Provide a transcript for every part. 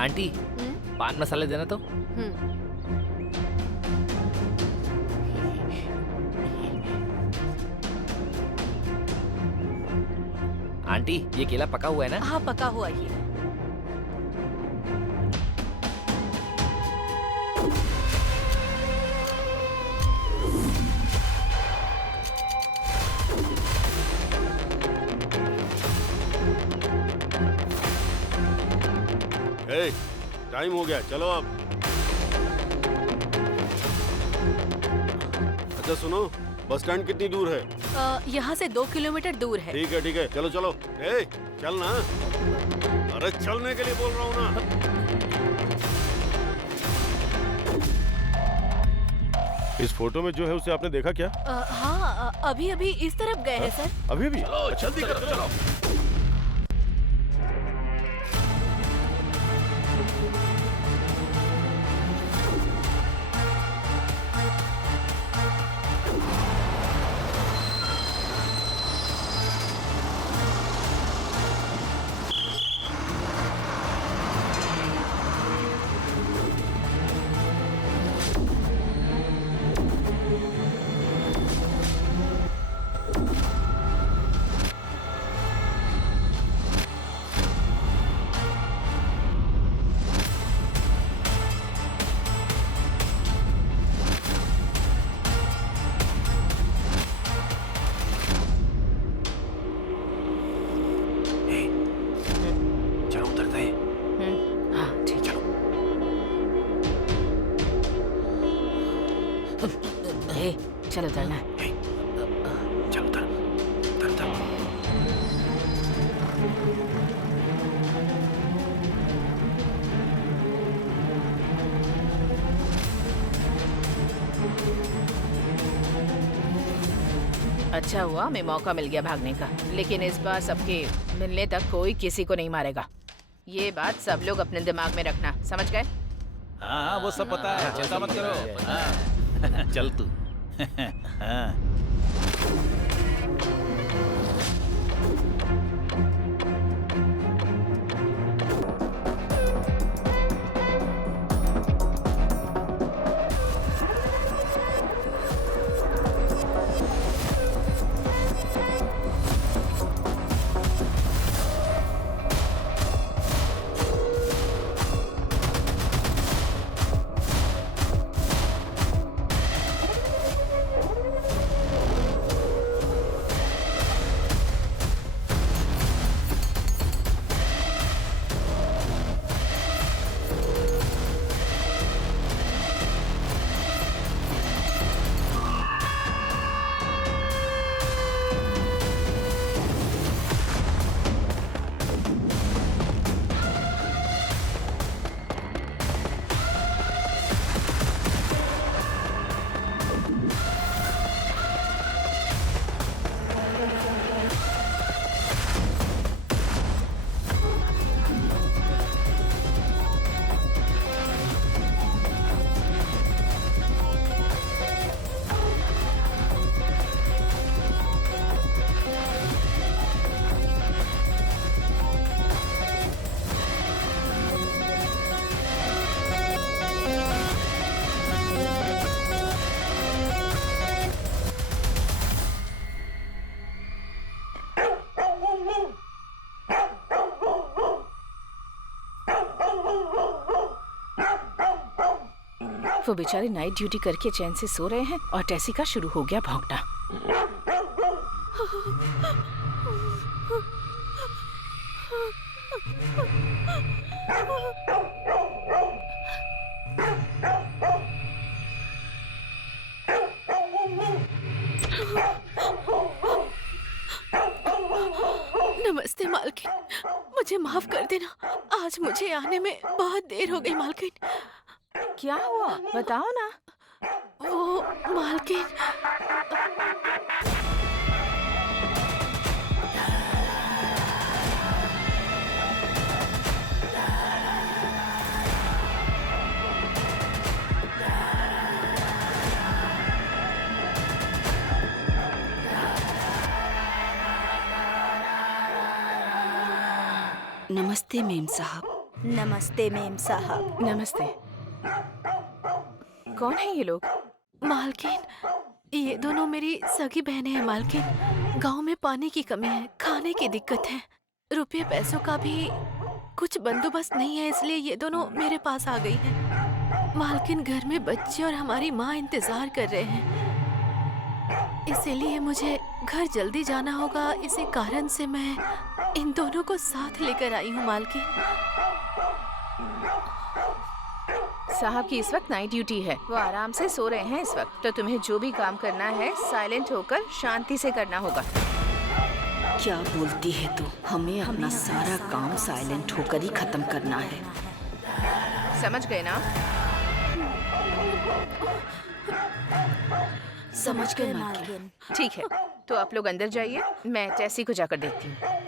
Aunty पान मसाले देना तो। आंटी ये केला पका हुआ है ना? हाँ पका हुआ ही है। टाइम हो गया, चलो अब। अच्छा सुनो, बस स्टैंड कितनी दूर है? यहाँ से 2 किलोमीटर दूर है। ठीक है, चलो चलो। चल ना, अरे चलने के लिए बोल रहा हूँ ना। इस फोटो में जो है उसे आपने देखा क्या? हाँ अभी अभी इस तरफ गए हैं सर। अभी भी? जल्दी करो चलो। चलो चलना। चलो उतर उतर उतर। अच्छा हुआ हमें मौका मिल गया भागने का, लेकिन इस बार सबके मिलने तक कोई किसी को नहीं मारेगा। ये बात सब लोग अपने दिमाग में रखना, समझ गए? हाँ वो सब पता है, चिंता मत करो। हाँ। चल तू। हाँ। वो बेचारे नाइट ड्यूटी करके चैन से सो रहे हैं और टैसी का शुरू हो गया भौंकना। नमस्ते मालकिन, मुझे माफ कर देना, आज मुझे आने में बहुत देर हो गई मालकिन। क्या हुआ बताओ ना। वो मालकिन, नमस्ते मेम साहब। नमस्ते मेम साहब। नमस्ते। कौन है ये लोग? मालकिन, ये दोनों मेरी सगी बहनें हैं मालकिन। गांव में पानी की कमी है, खाने की दिक्कत है, रुपये पैसों का भी कुछ बंदोबस्त नहीं है, इसलिए ये दोनों मेरे पास आ गई हैं। मालकिन, घर में बच्चे और हमारी माँ इंतजार कर रहे हैं, इसीलिए मुझे घर जल्दी जाना होगा। इसी कारण से मैं इन दोनों को साथ लेकर आई हूँ मालकिन। साहब की इस वक्त नाइट ड्यूटी है, वो आराम से सो रहे हैं इस वक्त। तो तुम्हें जो भी काम करना है साइलेंट होकर शांति से करना होगा। क्या बोलती है तू? हमें अपना सारा काम साइलेंट होकर ही खत्म करना है। समझ गए ना? समझ गए मालकिन। ठीक है, तो आप लोग अंदर जाइए, मैं टेसी को जाकर देखती हूँ।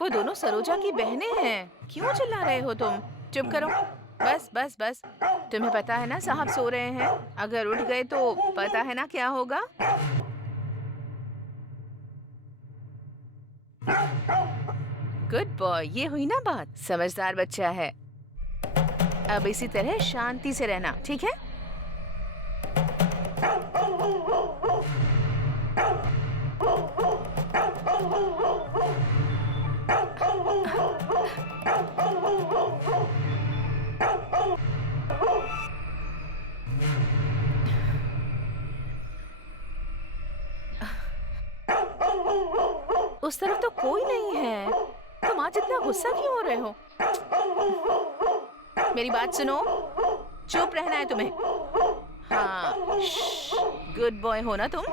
वो दोनों सरोजा की बहनें हैं। क्यों चिल्ला रहे हो तुम? चुप करो। बस बस बस। तुम्हें पता है ना साहब सो रहे हैं, अगर उठ गए तो पता है ना क्या होगा। गुड बॉय, ये हुई ना बात। समझदार बच्चा है। अब इसी तरह शांति से रहना, ठीक है? उस तरफ तो कोई नहीं है। तुम आज इतना गुस्सा क्यों हो रहे हो? मेरी बात सुनो, चुप रहना है तुम्हें। हाँ, गुड बॉय हो ना तुम।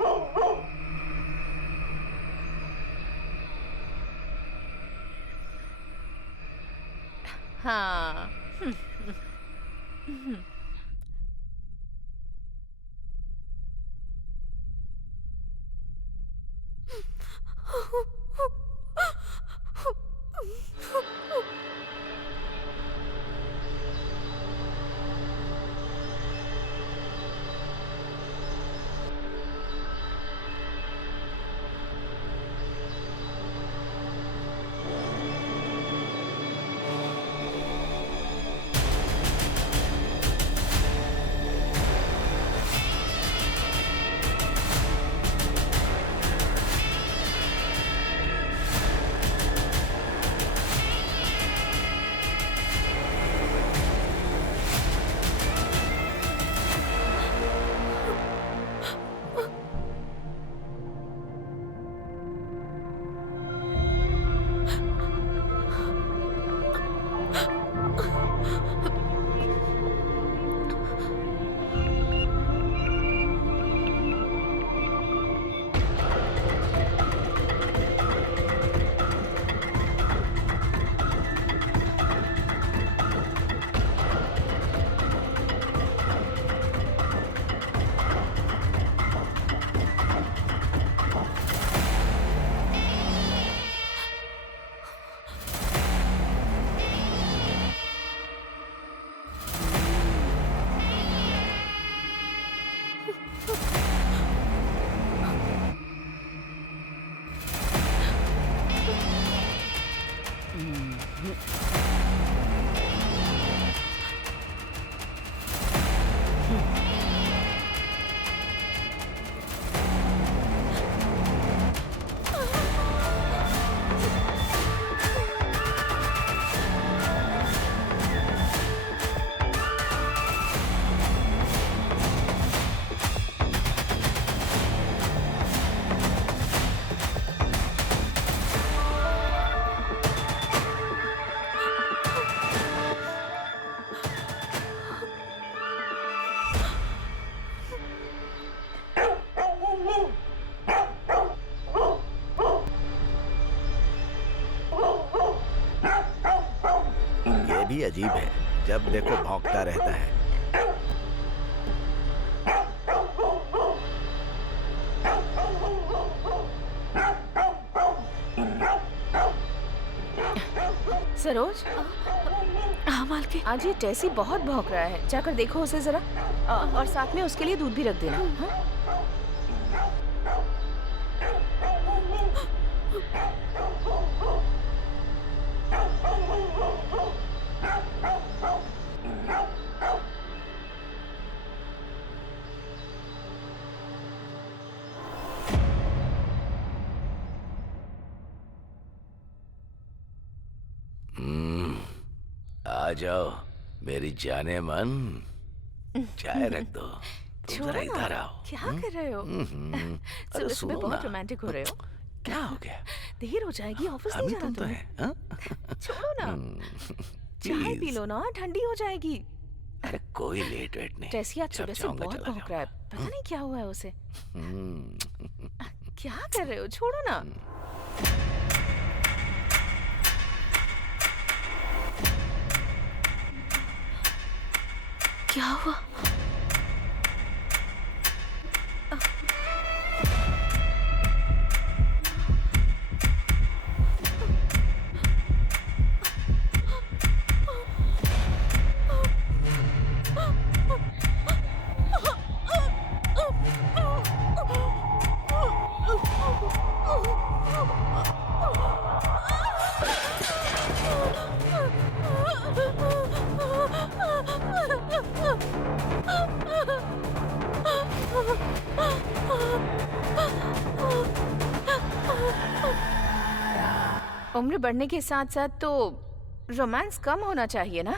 हाँ। अजीब है, जब देखो भौंकता रहता है। सरोज, हाँ मालकिन। आज ये टेसी बहुत भौंक रहा है, जाकर देखो उसे जरा। और साथ में उसके लिए दूध भी रख देना। हाँ? आ जाओ मेरी जाने मन, चाय रख दो। तुम छोड़ो जरा ना। इधर आओ। क्या कर रहे हो? अरे सुबह सुबह सुनो बहुत ना। रोमांटिक हो रहे हो। क्या हो गया? देर हो जाएगी, ऑफिस नहीं अभी जाना तुम तो तुम्हें। है हाँ? छोड़ो ना, चाय पी प्लीज। लो ना, ठंडी हो जाएगी। अरे कोई लेट वेट नहीं। टेसी आज जब सुबह से चाहूंगा बहुत चला भौंक रहा है, पता नहीं क्या हुआ है उसे। जाऊंगा। क्या कर रहे हो? छोड़ो ना। क्या हुआ? उम्र बढ़ने के साथ साथ तो रोमांस कम होना चाहिए ना,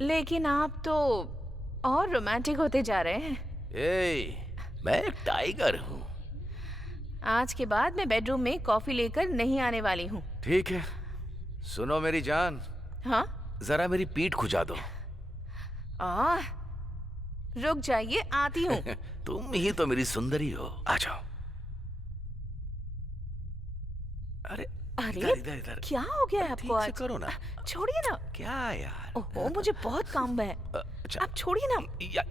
लेकिन आप तो और रोमांटिक होते जा रहे हैं। मैं एक टाइगर हूँ। आज के बाद मैं बेडरूम में कॉफी लेकर नहीं आने वाली हूँ। ठीक है, सुनो मेरी जान, हाँ? जरा मेरी पीठ खुजा दो। रुक जाइए, आती हूँ। तुम ही तो मेरी सुंदरी हो, आ जाओ। अरे अरे इधर इधर इधर। क्या हो गया है आपको ठीक से आज? करो ना। छोड़िए ना। क्या यार? ओहो, मुझे बहुत काम है। अच्छा, आप छोड़िए ना।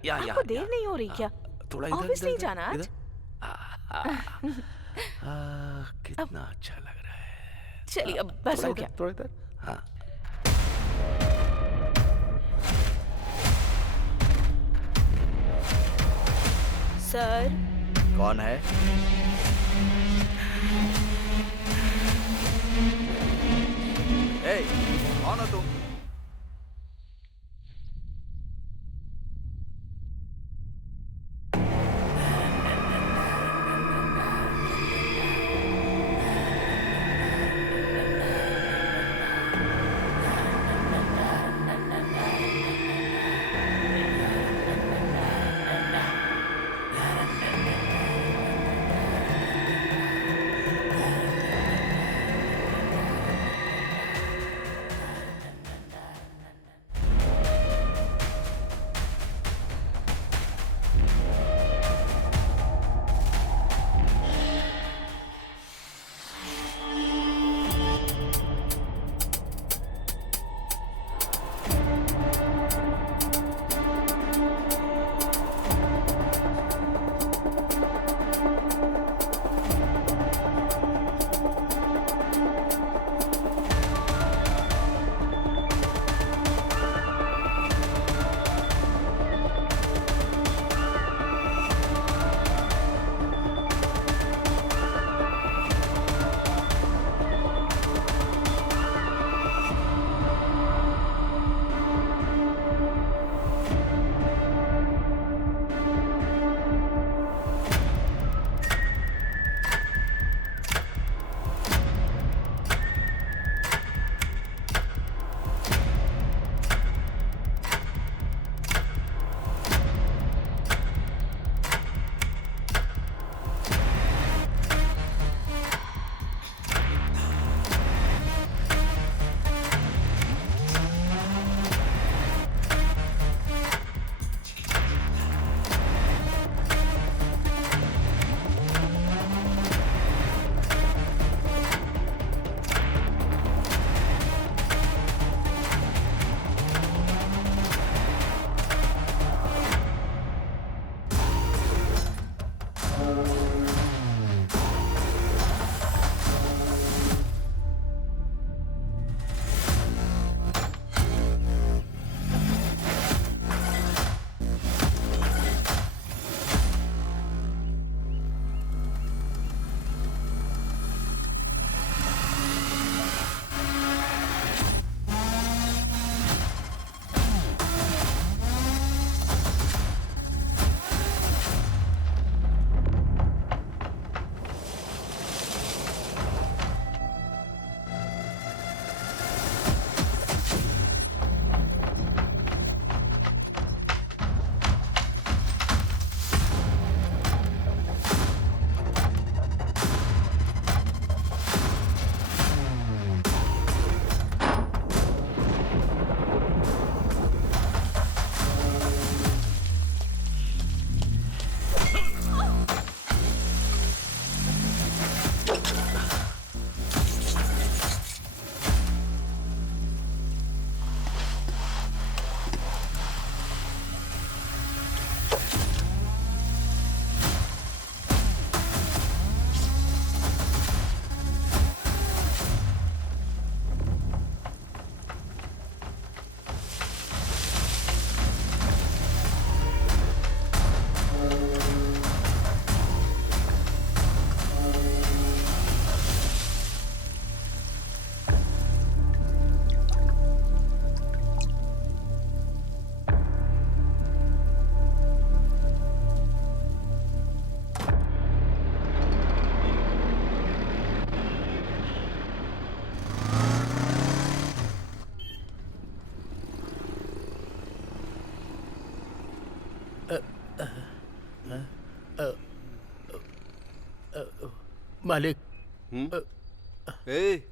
या आपको देर नहीं हो रही क्या? थोड़ा इधर ऑफिस इधर, नहीं इधर, जाना आज? इधर। कितना अच्छा लग रहा है। चलिए अब बस थोड़ा हो इधर, गया। थोड़ा इधर। हाँ। सर, कौन है? ए, कौन हो तुम? मालिक। ए,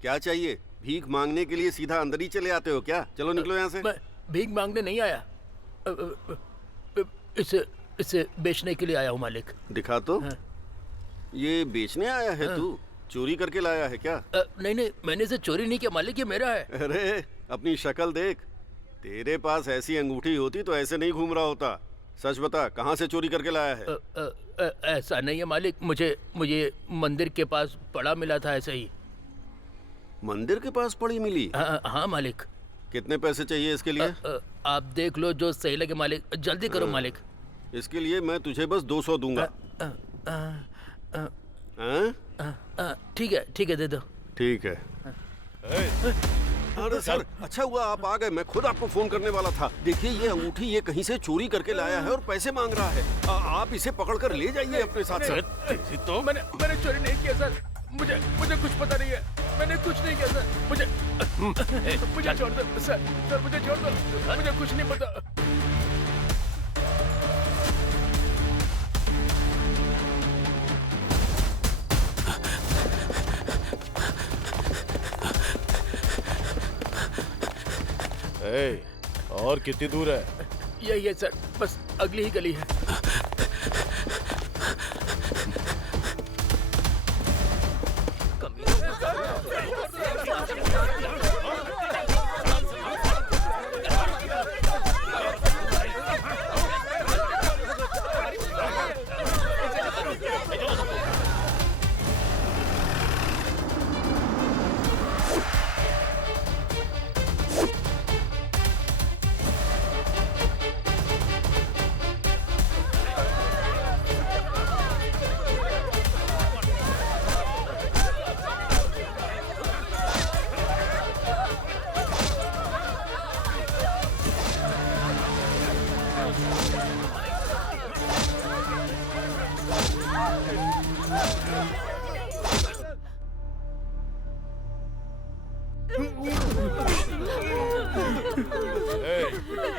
क्या चाहिए? भीख मांगने के लिए सीधा अंदर ही चले आते हो क्या? चलो निकलो यहाँ से। मैं भीख मांगने नहीं आया, इसे बेचने के लिए आया हूँ मालिक। दिखा तो। ये बेचने आया है तू? चोरी करके लाया है क्या? नहीं, मैंने इसे चोरी नहीं किया मालिक, ये मेरा है। अरे अपनी शक्ल देख, तेरे पास ऐसी अंगूठी होती तो ऐसे नहीं घूम रहा होता। सच बता, कहाँ से चोरी करके लाया है? ऐसा नहीं है मालिक, मुझे मंदिर के पास पड़ा मिला था, ऐसे ही। मंदिर के पास पड़ी मिली? हाँ मालिक। कितने पैसे चाहिए इसके लिए? आप देख लो जो सही लगे मालिक, जल्दी करो मालिक। इसके लिए मैं तुझे बस 200 दूंगा। ठीक है, दे दो। ठीक है। अरे सर, अच्छा हुआ आप आ गए, मैं खुद आपको फोन करने वाला था। देखिए ये अंगूठी ये कहीं से चोरी करके लाया है और पैसे मांग रहा है। आप इसे पकड़कर ले जाइए अपने साथ। सर तो मैंने चोरी नहीं किया सर, मुझे कुछ पता नहीं है, मैंने कुछ नहीं किया सर, मुझे छोड़ दो सर, मुझे छोड़ दो, मुझे कुछ नहीं पता। और कितनी दूर है? यही है सर, बस अगली ही गली है।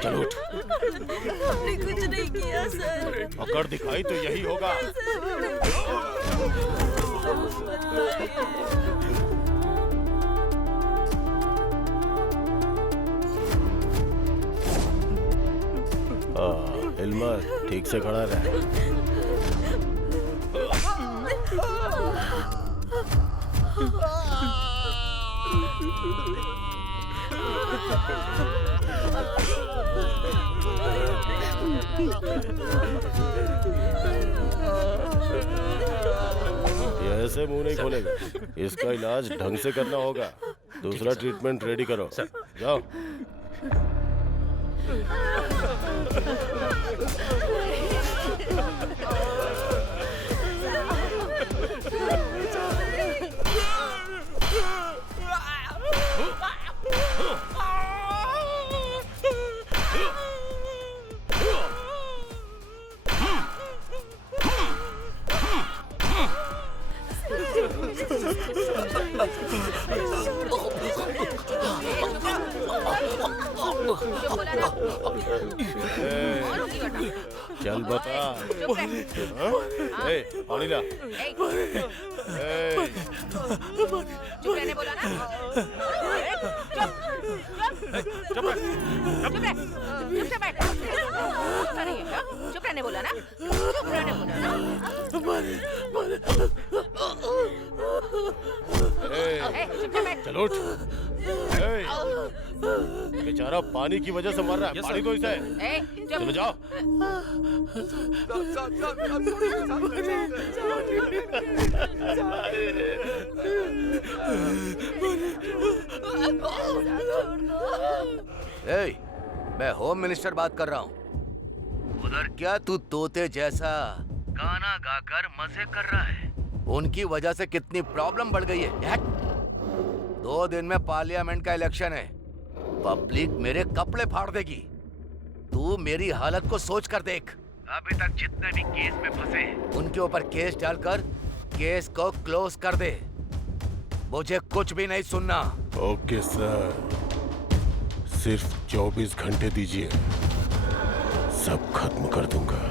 चलो उठ। हमने कुछ नहीं किया सर। अगर दिखाई तो यही होगा। इल्मा ठीक से खड़ा रहे। ये ऐसे मुंह नहीं खोलेगा, इसका इलाज ढंग से करना होगा। दूसरा ट्रीटमेंट रेडी करो, जाओ। चल बता। पानी ला। चुप रहने बोला ना। चुप रहने बोला ना। चलो उठ। बेचारा पानी की वजह से मर रहा है, पानी तो इसे। चलो जाओ। मैं होम मिनिस्टर बात कर रहा हूँ। उधर क्या तू तोते जैसा गाना गाकर मजे कर रहा है? उनकी वजह से कितनी प्रॉब्लम बढ़ गई है। 2 दिन में पार्लियामेंट का इलेक्शन है, पब्लिक मेरे कपड़े फाड़ देगी। तू मेरी हालत को सोच कर देख। अभी तक जितने भी केस में फंसे उनके ऊपर केस डालकर केस को क्लोज कर दे। मुझे कुछ भी नहीं सुनना। ओके सर, सिर्फ 24 घंटे दीजिए, सब खत्म कर दूंगा।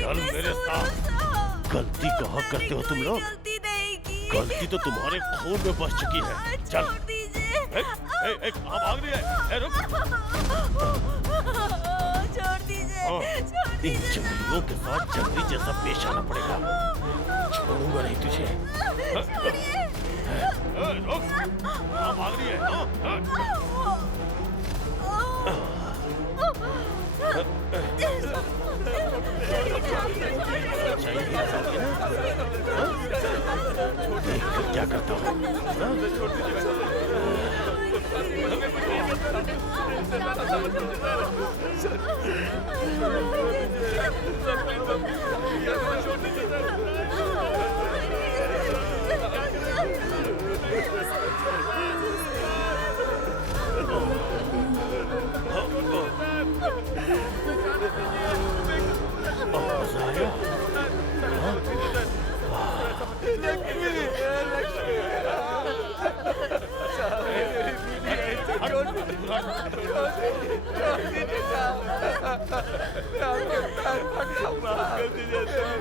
चल मेरे साथ। गलती कहाँ करते हो तुम लोग? गलती नहीं की। गलती तो तुम्हारे खून में बस चुकी है। चल छोड़ दीजिए। कहाँ भाग रही है? रुक। छोड़ दीजिए। छोड़ इन दीजिए। जंगलियों के साथ जंगली जैसा पेश आना पड़ेगा। छोड़ूंगा नहीं तुझे। रुक। कहाँ भाग रही है? क्या करता हूँ?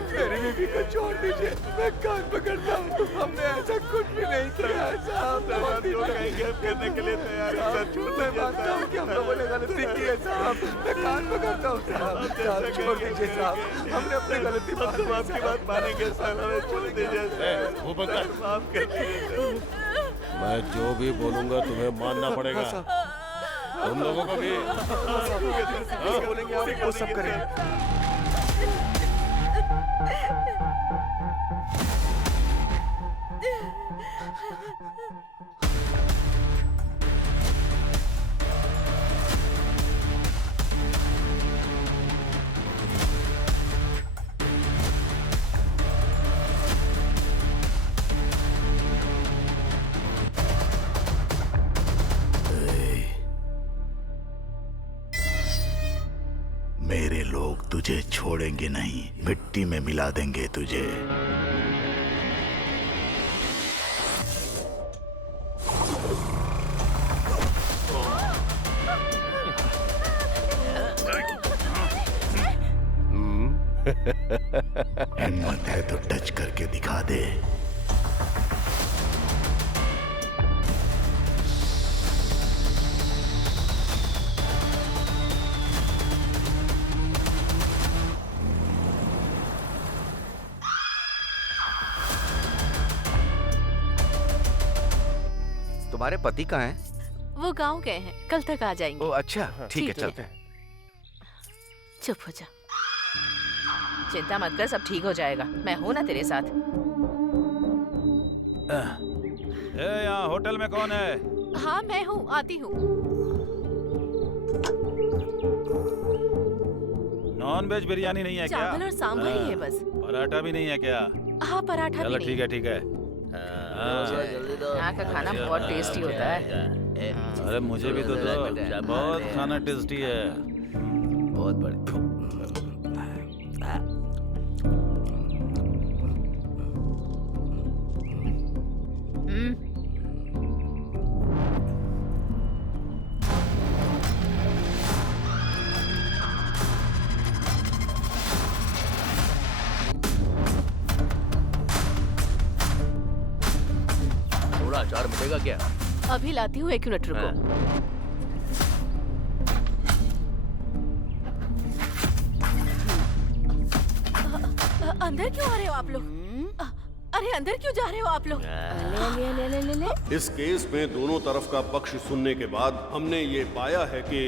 मेरी बीवी को छोड़ दीजिए, मैं कान पकड़ता हूँ। हमने ऐसा कुछ भी नहीं किया साहब। करने के लिए तैयार है। मैं मानता हूँ कि हम लोगों ने गलती की है साहब। मैं कान पकड़ता हूँ साहब। छोड़ दीजिए साहब, हमने अपनी गलती आपकी बात मानेंगे साहब। हमें छोड़ दीजिए। वो बंद कर। माफ कर दीजिए। मैं जो भी बोलूंगा तुम्हें मानना पड़ेगा। तुम लोगों को भी। बोलेंगे आप वो सब करेंगे। मेरे लोग तुझे छोड़ेंगे नहीं, मिट्टी में मिला देंगे तुझे। हिम्मत है तो टच करके दिखा दे। तुम्हारे पति कहाँ हैं? वो गांव गए हैं, कल तक आ जाएंगे। ओ अच्छा, ठीक है, चलते हैं। चुप हो जा। चिंता मत कर, सब ठीक हो जाएगा। मैं हूँ ना तेरे साथ। यहाँ होटल में कौन है? हाँ मैं हूँ, आती हूँ। नॉन वेज बिरयानी नहीं है क्या? चावल और सांभर ही है बस। पराठा भी नहीं है क्या? हाँ पराठा भी चलो नहीं। ठीक है, ठीक है। यहाँ का खाना बहुत टेस्टी होता है। अरे मुझे भी तो दो, बहुत खाना टेस्टी है। बहुत बढ़िया। थोड़ा अचार मिलेगा क्या? अभी लाती हूँ, 1 मिनट रुको। अंदर क्यों आ रहे हो आप लोग? अरे अंदर क्यों जा रहे हो आप लोग? ले। इस केस में दोनों तरफ का पक्ष सुनने के बाद हमने ये पाया है कि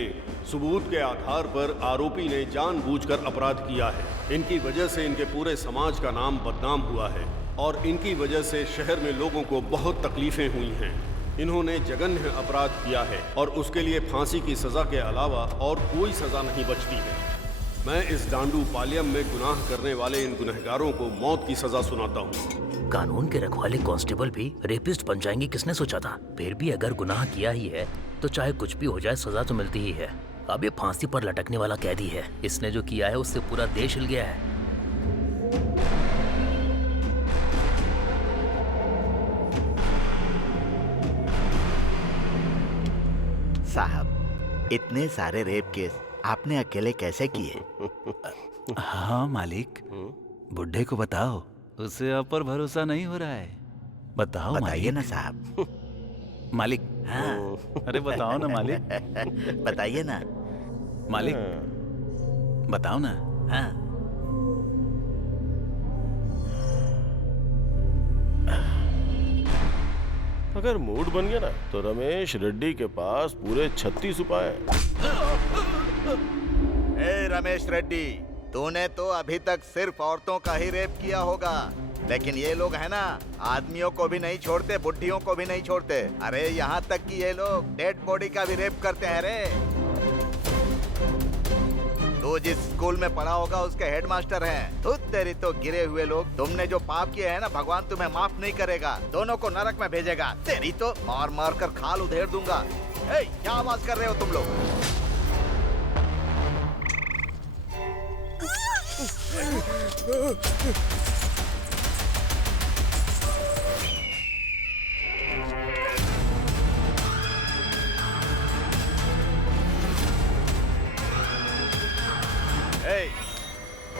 सबूत के आधार पर आरोपी ने जानबूझकर अपराध किया है। इनकी वजह से इनके पूरे समाज का नाम बदनाम हुआ है और इनकी वजह से शहर में लोगों को बहुत तकलीफें हुई हैं। इन्होंने जघन्य अपराध किया है और उसके लिए फांसी की सजा के अलावा और कोई सजा नहीं बचती है। मैं इस डांडू पालियम में गुनाह करने वाले इन गुनहगारों को मौत की सजा सुनाता हूँ। कानून के रखवाले कांस्टेबल भी रेपिस्ट बन जाएंगे, किसने सोचा था? फिर भी अगर गुनाह किया ही है तो चाहे कुछ भी हो जाए, सजा तो मिलती ही है। अब ये फांसी पर लटकने वाला कैदी है। इसने जो किया है उससे पूरा देश हिल गया है। साहब, इतने सारे रेप केस आपने अकेले कैसे किए? हाँ मालिक, बुड्ढे को बताओ, उसे आप पर भरोसा नहीं हो रहा है। बताओ बताइए मालिक। ना साहब। मालिक, हाँ अरे बताओ ना मालिक। बताइए ना। मालिक, बताओ ना। हाँ अगर मूड बन गया ना तो रमेश रेड्डी के पास पूरे 36 उपाय हैं। ए रमेश रेड्डी, तूने तो अभी तक सिर्फ औरतों का ही रेप किया होगा, लेकिन ये लोग है ना, आदमियों को भी नहीं छोड़ते, बुढ़ियों को भी नहीं छोड़ते। अरे यहाँ तक कि ये लोग डेड बॉडी का भी रेप करते हैं रे। तू जिस स्कूल में पढ़ा होगा उसके हेडमास्टर हैं। तू तेरी तो गिरे हुए लोग, तुमने जो पाप किए हैं ना, भगवान तुम्हें माफ नहीं करेगा, दोनों को नरक में भेजेगा। तेरी तो मार मार कर खाल उधेड़ दूंगा। ए, क्या आवाज कर रहे हो तुम लोग?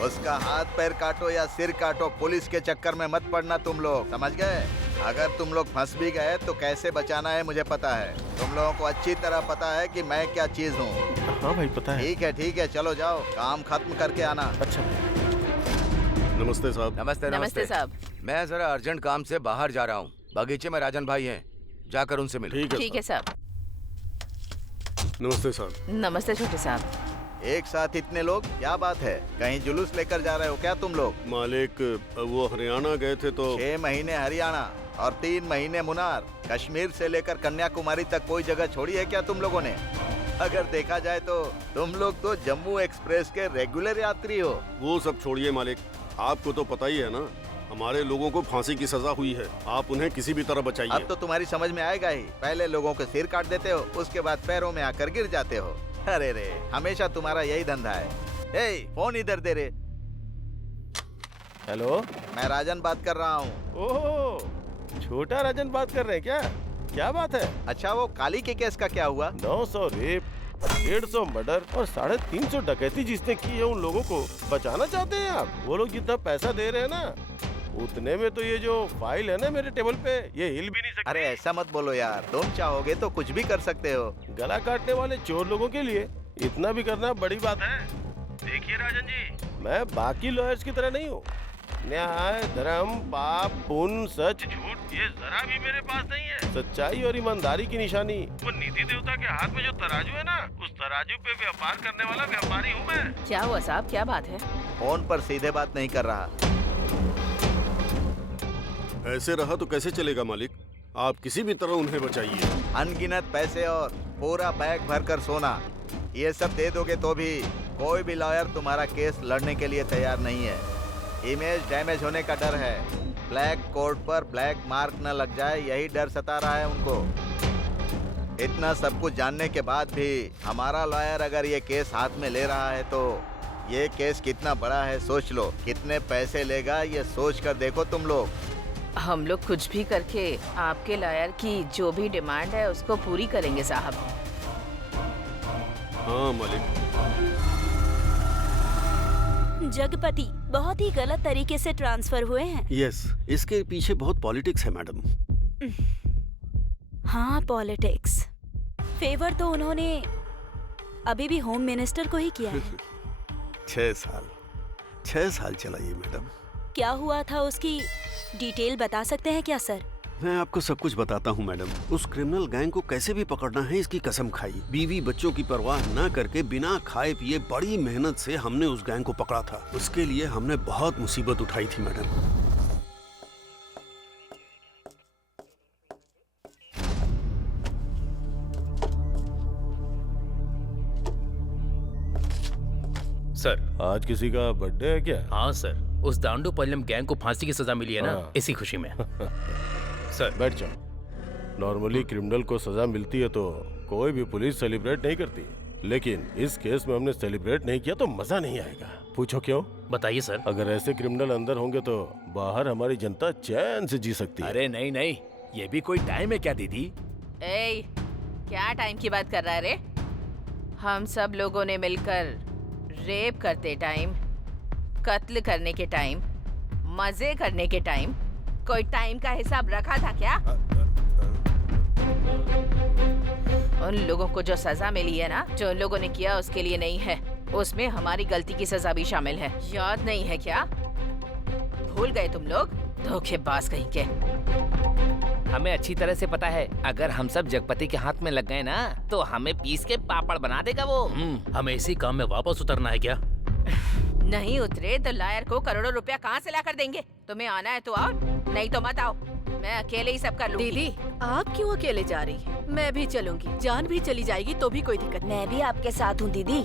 उसका हाथ पैर काटो या सिर काटो, पुलिस के चक्कर में मत पड़ना तुम लोग, समझ गए? अगर तुम लोग फंस भी गए तो कैसे बचाना है मुझे पता है। तुम लोगों को अच्छी तरह पता है कि मैं क्या चीज हूँ। हाँ भाई पता है। ठीक है, चलो जाओ, काम खत्म करके आना। अच्छा। नमस्ते साहब। नमस्ते नमस्ते साहब। मैं जरा अर्जेंट काम से बाहर जा रहा हूँ। बगीचे में राजन भाई हैं, जाकर उनसे मिलो। ठीक है साहब। नमस्ते साहब। नमस्ते छोटे साहब। एक साथ इतने लोग, क्या बात है? कहीं जुलूस लेकर जा रहे हो क्या तुम लोग? मालिक, वो हरियाणा गए थे तो 6 महीने हरियाणा और 3 महीने मुनार। कश्मीर से लेकर कन्याकुमारी तक कोई जगह छोड़ी है क्या तुम लोगों ने? अगर देखा जाए तो तुम लोग तो जम्मू एक्सप्रेस के रेगुलर यात्री हो। वो सब छोड़िए मालिक, आपको तो पता ही है ना, हमारे लोगों को फांसी की सजा हुई है। आप उन्हें किसी भी तरह बचाइए। अब तो तुम्हारी समझ में आएगा ही। पहले लोगों के सिर काट देते हो, उसके बाद पैरों में आकर गिर जाते हो। अरे रे, हमेशा तुम्हारा यही धंधा है। ए, फोन इधर दे रे। हेलो, मैं राजन बात कर रहा हूँ। ओह, छोटा राजन बात कर रहे हैं क्या? क्या बात है? अच्छा, वो काली के केस का क्या हुआ? 900 रेप, 150 मर्डर और 350 डकैती जिसने की है, उन लोगों को बचाना चाहते हैं आप? वो लोग जितना पैसा दे रहे हैं ना, उतने में तो ये जो फाइल है ना मेरे टेबल पे, ये हिल भी नहीं सकती। अरे ऐसा मत बोलो यार, तुम चाहोगे तो कुछ भी कर सकते हो। गला काटने वाले चोर लोगों के लिए इतना भी करना बड़ी बात है। देखिए राजन जी, मैं बाकी लॉयर्स की तरह नहीं हूँ। न्याय, धर्म, पाप, पुण्य, सच, झूठ, ये जरा भी मेरे पास नहीं है। सच्चाई और ईमानदारी की निशानी वो नीति देवता के हाथ में जो तराजू है ना, उस तराजू पे व्यापार करने वाला व्यापारी हूँ मैं। क्या हुआ साहब, क्या बात है? फोन पर सीधे बात नहीं कर रहा। ऐसे रहा तो कैसे चलेगा मालिक? आप किसी भी तरह उन्हें बचाइए। अनगिनत पैसे और पूरा बैग भरकर सोना, ये सब दे दोगे तो भी कोई भी लॉयर तुम्हारा केस लड़ने के लिए तैयार नहीं है। इमेज डैमेज होने का डर है। ब्लैक कोर्ट पर ब्लैक मार्क न लग जाए, यही डर सता रहा है उनको। इतना सब कुछ जानने के बाद भी हमारा लॉयर अगर ये केस हाथ में ले रहा है तो ये केस कितना बड़ा है सोच लो। कितने पैसे लेगा ये सोच कर देखो तुम लोग। हम लोग कुछ भी करके आपके लॉयर की जो भी डिमांड है उसको पूरी करेंगे साहब। हाँ मालिक। जगपति बहुत ही गलत तरीके से ट्रांसफर हुए हैं। यस, इसके पीछे बहुत पॉलिटिक्स है मैडम। हाँ, पॉलिटिक्स। फेवर तो उन्होंने अभी भी होम मिनिस्टर को ही किया है। 6 साल चला ये मैडम। क्या हुआ था उसकी डिटेल बता सकते हैं क्या सर? मैं आपको सब कुछ बताता हूँ मैडम। उस क्रिमिनल गैंग को कैसे भी पकड़ना है इसकी कसम खाई। बीवी बच्चों की परवाह न करके बिना खाए पिए बड़ी मेहनत से हमने उस गैंग को पकड़ा था। उसके लिए हमने बहुत मुसीबत उठाई थी मैडम। सर, आज किसी का बर्थडे है क्या? हाँ सर, उस दांडू पल्लम गैंग को फांसी की सजा मिली है ना, हाँ। इसी खुशी में। सर बैठ जाओ। नॉर्मली क्रिमिनल को सजा मिलती है तो कोई भी पुलिस सेलिब्रेट नहीं करती, लेकिन इस केस में हमने सेलिब्रेट नहीं किया तो मजा नहीं आएगा। पूछो क्यों? बताइए सर। अगर ऐसे क्रिमिनल अंदर होंगे तो बाहर हमारी जनता चैन से जी सकती है। अरे नहीं नहीं, ये भी कोई टाइम है क्या दीदी? ए, क्या टाइम की बात कर रहा है रे? हम सब लोगों ने मिलकर रेप करते टाइम कत्ल करने के टाइम, मजे करने के टाइम कोई टाइम का हिसाब रखा था क्या? उन लोगों को जो सजा मिली है ना, जो उन लोगों ने किया उसके लिए नहीं है, उसमें हमारी गलती की सजा भी शामिल है। याद नहीं है क्या? भूल गए तुम लोग? धोखेबाज कहीं के। हमें अच्छी तरह से पता है, अगर हम सब जगपति के हाथ में लग गए ना तो हमें पीस के पापड़ बना देगा वो। हमें इसी काम में वापस उतरना है क्या? नहीं उतरे तो लायर को करोड़ों रुपया कहाँ से ला कर देंगे? तुम्हें आना है तो आओ, नहीं तो मत आओ। मैं अकेले ही सब कर लूंगी। दीदी, आप क्यों अकेले जा रही हैं? मैं भी चलूंगी। जान भी चली जाएगी तो भी कोई दिक्कत नहीं। मैं भी आपके साथ हूँ दीदी।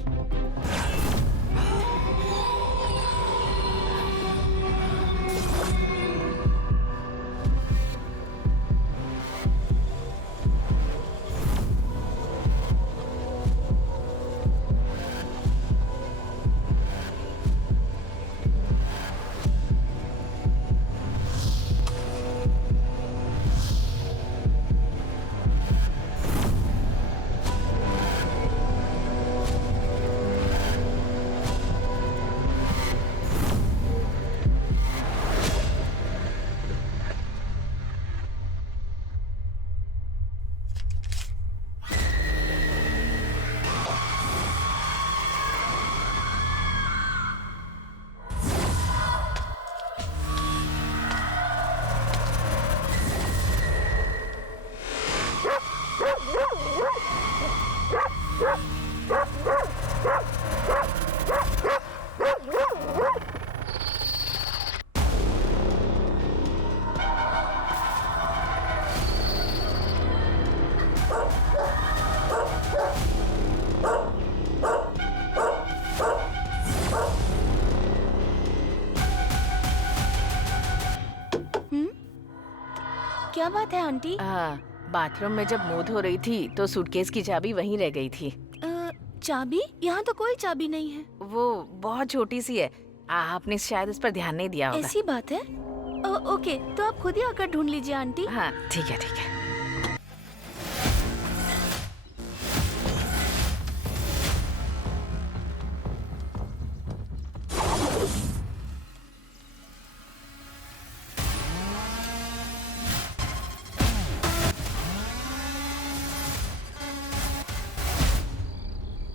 क्या बात है आंटी? बाथरूम में जब मुंह धो रही थी तो सूटकेस की चाबी वहीं रह गई थी। चाबी? यहाँ तो कोई चाबी नहीं है। वो बहुत छोटी सी है, आपने शायद उस पर ध्यान नहीं दिया होगा। ऐसी बात है? ओके, तो आप खुद ही आकर ढूंढ लीजिए आंटी। हाँ ठीक है ठीक है।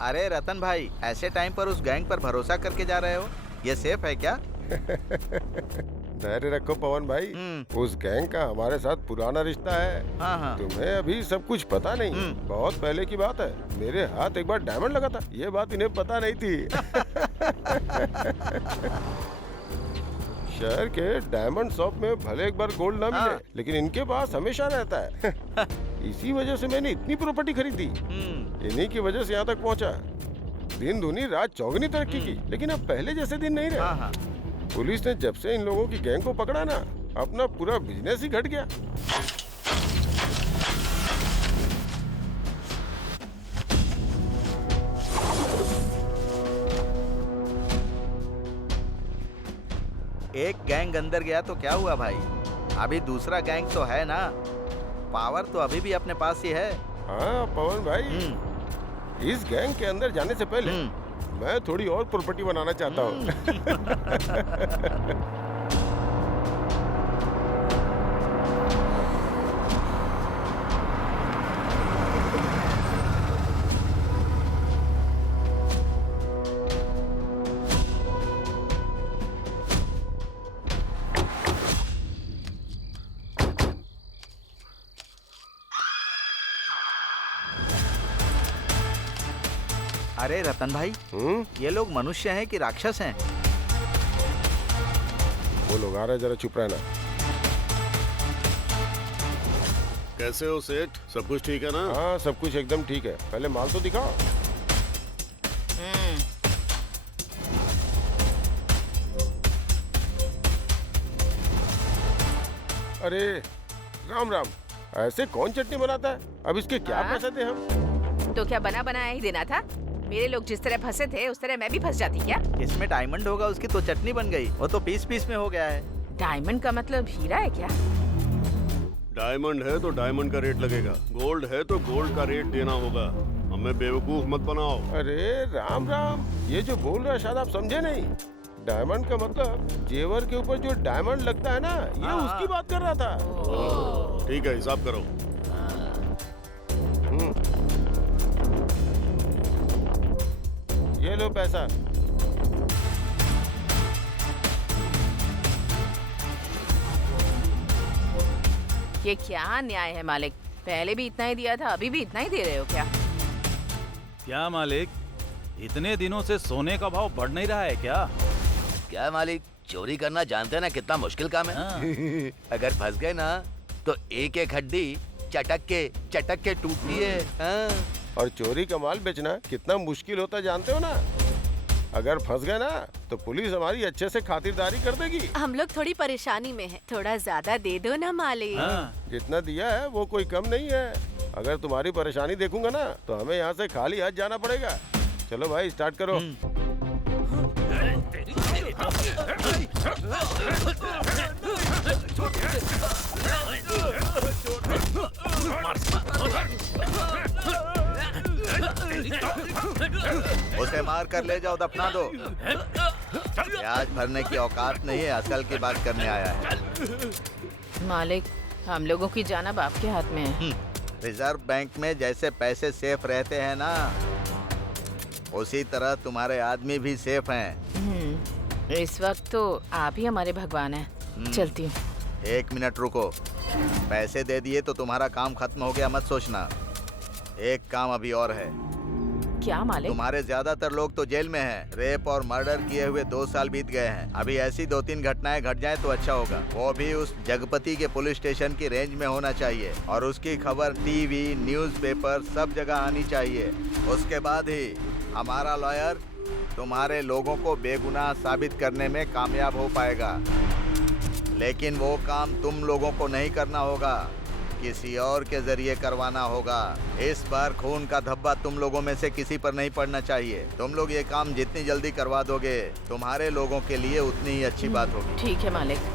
अरे रतन भाई, ऐसे टाइम पर उस गैंग पर भरोसा करके जा रहे हो? ये सेफ है क्या? धैर्य रखो पवन भाई, उस गैंग का हमारे साथ पुराना रिश्ता है। हाँ। तुम्हें अभी सब कुछ पता नहीं, बहुत पहले की बात है। मेरे हाथ एक बार डायमंड लगा था, ये बात इन्हें पता नहीं थी। शहर के डायमंड शॉप में भले एक बार गोल्ड ना मिले, लेकिन इनके पास हमेशा रहता है। इसी वजह से मैंने इतनी प्रॉपर्टी खरीदी, इन्हीं की वजह से यहाँ तक पहुँचा। दिन दूनी रात चौगनी तरक्की की, लेकिन अब पहले जैसे दिन नहीं रहे। पुलिस ने जब से इन लोगों की गैंग को पकड़ा ना, अपना पूरा बिजनेस ही घट गया। एक गैंग अंदर गया तो क्या हुआ भाई, अभी दूसरा गैंग तो है ना। पावर तो अभी भी अपने पास ही है। हाँ पवन भाई, इस गैंग के अंदर जाने से पहले मैं थोड़ी और प्रॉपर्टी बनाना चाहता हूँ। अरे रतन भाई, ये लोग मनुष्य हैं कि राक्षस हैं? वो लोग आ रहे, जरा चुप रहना। कैसे हो सेठ, सब कुछ ठीक है ना? हाँ सब कुछ एकदम ठीक है, पहले माल तो दिखाओ। अरे राम राम, ऐसे कौन चटनी बनाता है? अब इसके क्या पैसे थे हम? तो क्या बना बनाया ही देना था? मेरे लोग जिस तरह फंसे थे उस तरह मैं भी फंस जाती क्या? इसमें डायमंड होगा, उसकी तो चटनी बन गई। वो तो पीस पीस में हो गया है। डायमंड का मतलब हीरा है क्या? डायमंड है तो डायमंड का रेट लगेगा, गोल्ड है तो गोल्ड का रेट देना होगा। हमें बेवकूफ मत बनाओ। अरे राम राम, ये जो बोल रहा है शायद आप समझे नहीं। डायमंड का मतलब जेवर के ऊपर जो डायमंड लगता है ना, ये उसकी बात कर रहा था। ठीक है, हिसाब करो। ये लो पैसा। ये क्या न्याय है मालिक? पहले भी इतना ही दिया था, अभी भी इतना ही दे रहे हो क्या? क्या मालिक, इतने दिनों से सोने का भाव बढ़ नहीं रहा है क्या? क्या मालिक, चोरी करना जानते हैं ना कितना मुश्किल काम है। अगर फंस गए ना तो एक एक हड्डी चटक के टूटती है। और चोरी का माल बेचना कितना मुश्किल होता है जानते हो ना? अगर फंस गए ना तो पुलिस हमारी अच्छे से खातिरदारी कर देगी। हम लोग थोड़ी परेशानी में हैं, थोड़ा ज्यादा दे दो ना मालिक। जितना दिया है वो कोई कम नहीं है। अगर तुम्हारी परेशानी देखूंगा ना तो हमें यहाँ से खाली हाथ जाना पड़ेगा। चलो भाई, स्टार्ट करो। उसे मार कर ले जाओ, दफना दो। ब्याज भरने की औकात नहीं है, असल की बात करने आया है। मालिक, हम लोगों की जान अब आपके हाथ में है। रिजर्व बैंक में जैसे पैसे सेफ रहते हैं ना, उसी तरह तुम्हारे आदमी भी सेफ हैं। इस वक्त तो आप ही हमारे भगवान हैं। चलती हूँ। 1 मिनट रुको। पैसे दे दिए तो तुम्हारा काम खत्म हो गया मत सोचना। एक काम अभी और है। क्या मालिक? तुम्हारे ज्यादातर लोग तो जेल में हैं। रेप और मर्डर किए हुए 2 साल बीत गए हैं। अभी ऐसी 2-3 घटनाएं घट जाए तो अच्छा होगा। वो भी उस जगपति के पुलिस स्टेशन की रेंज में होना चाहिए और उसकी खबर टीवी, न्यूज़पेपर सब जगह आनी चाहिए। उसके बाद ही हमारा लॉयर तुम्हारे लोगों को बेगुनाह साबित करने में कामयाब हो पाएगा। लेकिन वो काम तुम लोगों को नहीं करना होगा, किसी और के जरिए करवाना होगा। इस बार खून का धब्बा तुम लोगों में से किसी पर नहीं पड़ना चाहिए। तुम लोग ये काम जितनी जल्दी करवा दोगे तुम्हारे लोगों के लिए उतनी ही अच्छी बात होगी। ठीक है मालिक।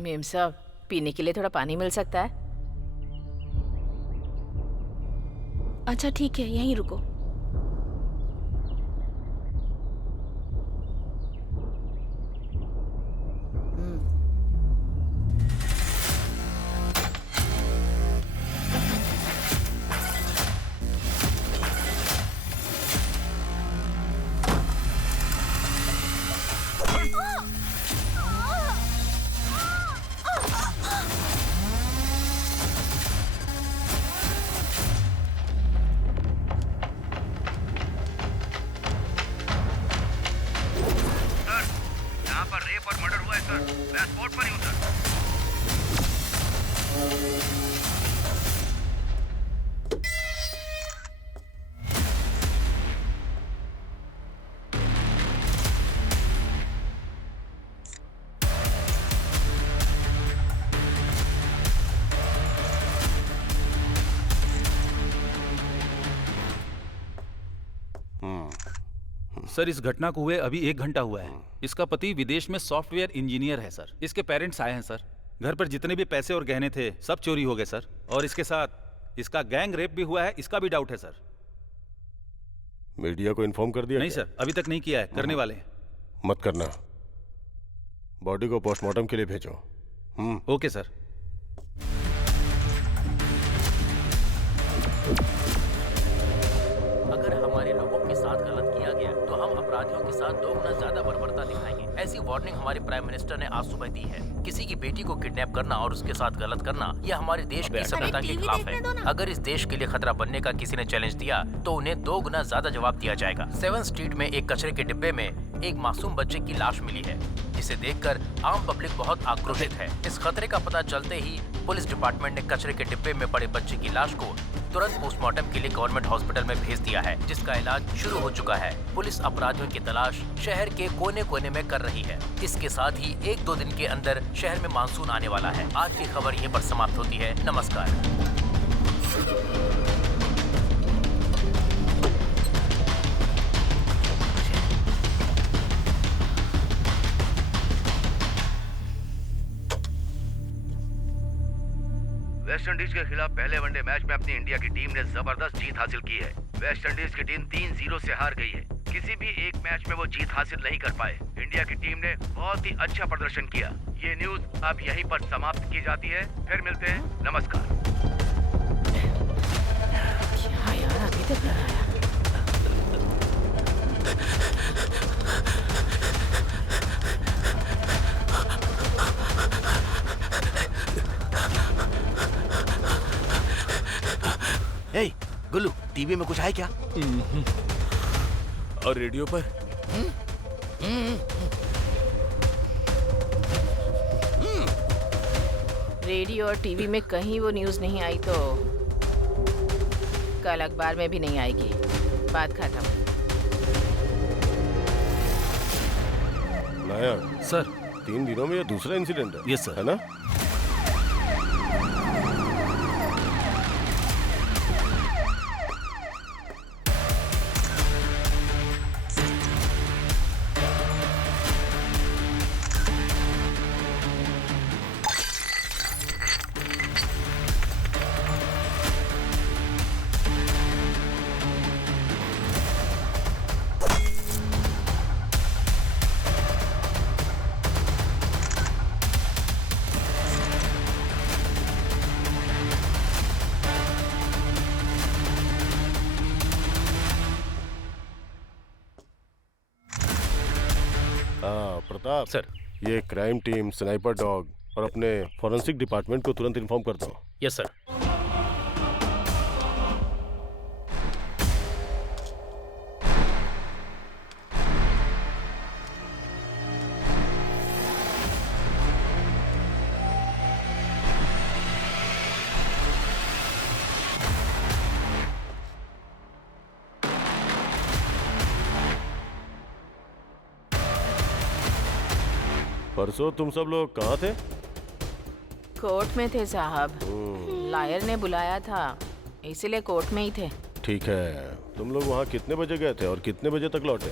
मेम साहब, पीने के लिए थोड़ा पानी मिल सकता है? अच्छा ठीक है, यहीं रुको। सर इस घटना को हुए अभी 1 घंटा हुआ है। इसका पति विदेश में सॉफ्टवेयर इंजीनियर है सर। इसके पेरेंट्स आए हैं सर। घर पर जितने भी पैसे और गहने थे सब चोरी हो गए सर। और इसके साथ इसका गैंग रेप भी हुआ है, इसका भी डाउट है सर। मीडिया को इन्फॉर्म कर दिया? नहीं सर, अभी तक नहीं किया है, करने वाले हैं। मत करना, बॉडी को पोस्टमार्टम के लिए भेजो। Okay sir. अगर हमारे लोगों के साथ गलत किया गया तो हम अपराधियों के साथ 2 गुना ज्यादा बर्बरता दिखाएंगे। ऐसी वार्निंग हमारे प्राइम मिनिस्टर ने आज सुबह दी है। किसी की बेटी को किडनैप करना और उसके साथ गलत करना यह हमारे देश की सभ्यता के खिलाफ है। अगर इस देश के लिए खतरा बनने का किसी ने चैलेंज दिया तो उन्हें 2 गुना ज्यादा जवाब दिया जाएगा। 7 स्ट्रीट में एक कचरे के डिब्बे में एक मासूम बच्चे की लाश मिली है, जिसे देखकर आम पब्लिक बहुत आक्रोशित है। इस खतरे का पता चलते ही पुलिस डिपार्टमेंट ने कचरे के डिब्बे में पड़े बच्चे की लाश को तुरंत पोस्टमार्टम के लिए गवर्नमेंट हॉस्पिटल में भेज दिया है, जिसका इलाज शुरू हो चुका है। पुलिस अपराधियों की तलाश शहर के कोने कोने में कर रही है। इसके साथ ही 1-2 दिन के अंदर शहर में मानसून आने वाला है। आज की खबर यहीं पर समाप्त होती है। नमस्कार। वेस्ट इंडीज के खिलाफ पहले वनडे मैच में अपनी इंडिया की टीम ने जबरदस्त जीत हासिल की है। वेस्ट इंडीज की टीम 3-0 से हार गई है। किसी भी एक मैच में वो जीत हासिल नहीं कर पाए। इंडिया की टीम ने बहुत ही अच्छा प्रदर्शन किया। ये न्यूज अब यहीं पर समाप्त की जाती है। फिर मिलते हैं। नमस्कार। क्या यार, अभी तक नहीं आया। हे गुल्लू, टीवी में कुछ है क्या? और रेडियो पर? रेडियो और टीवी में कहीं वो न्यूज़ नहीं आई तो कल अखबार में भी नहीं आएगी। बात खत्म। नायक सर, 3 दिनों में ये दूसरा इंसिडेंट है। Yes sir. है ना? प्रताप सर, ये क्राइम टीम, स्नाइपर डॉग और अपने फॉरेंसिक डिपार्टमेंट को तुरंत इन्फॉर्म करता हूँ। Yes sir. परसों तुम सब लोग कहाँ थे? कोर्ट में थे साहब। लायर ने बुलाया था, इसीलिए कोर्ट में ही थे। ठीक है, तुम लोग वहाँ कितने बजे गए थे और कितने बजे तक लौटे?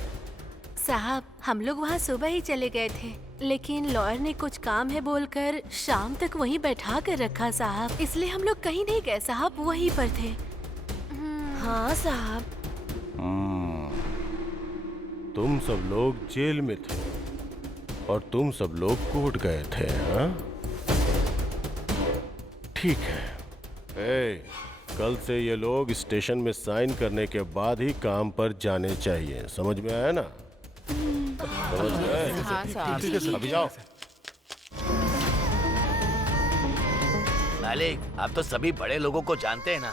साहब, हम लोग वहाँ सुबह ही चले गए थे, लेकिन लॉयर ने कुछ काम है बोलकर शाम तक वहीं बैठा कर रखा साहब, इसलिए हम लोग कहीं नहीं गए साहब, वहीं पर थे। हाँ साहब। तुम सब लोग जेल में थे और तुम सब लोग कोर्ट गए थे, हाँ? ठीक है। कल से ये लोग स्टेशन में साइन करने के बाद ही काम पर जाने चाहिए। समझ में आया ना? समझ में आया? हाँ साहब। अभी जाओ। मालिक, आप तो सभी बड़े लोगों को जानते हैं ना।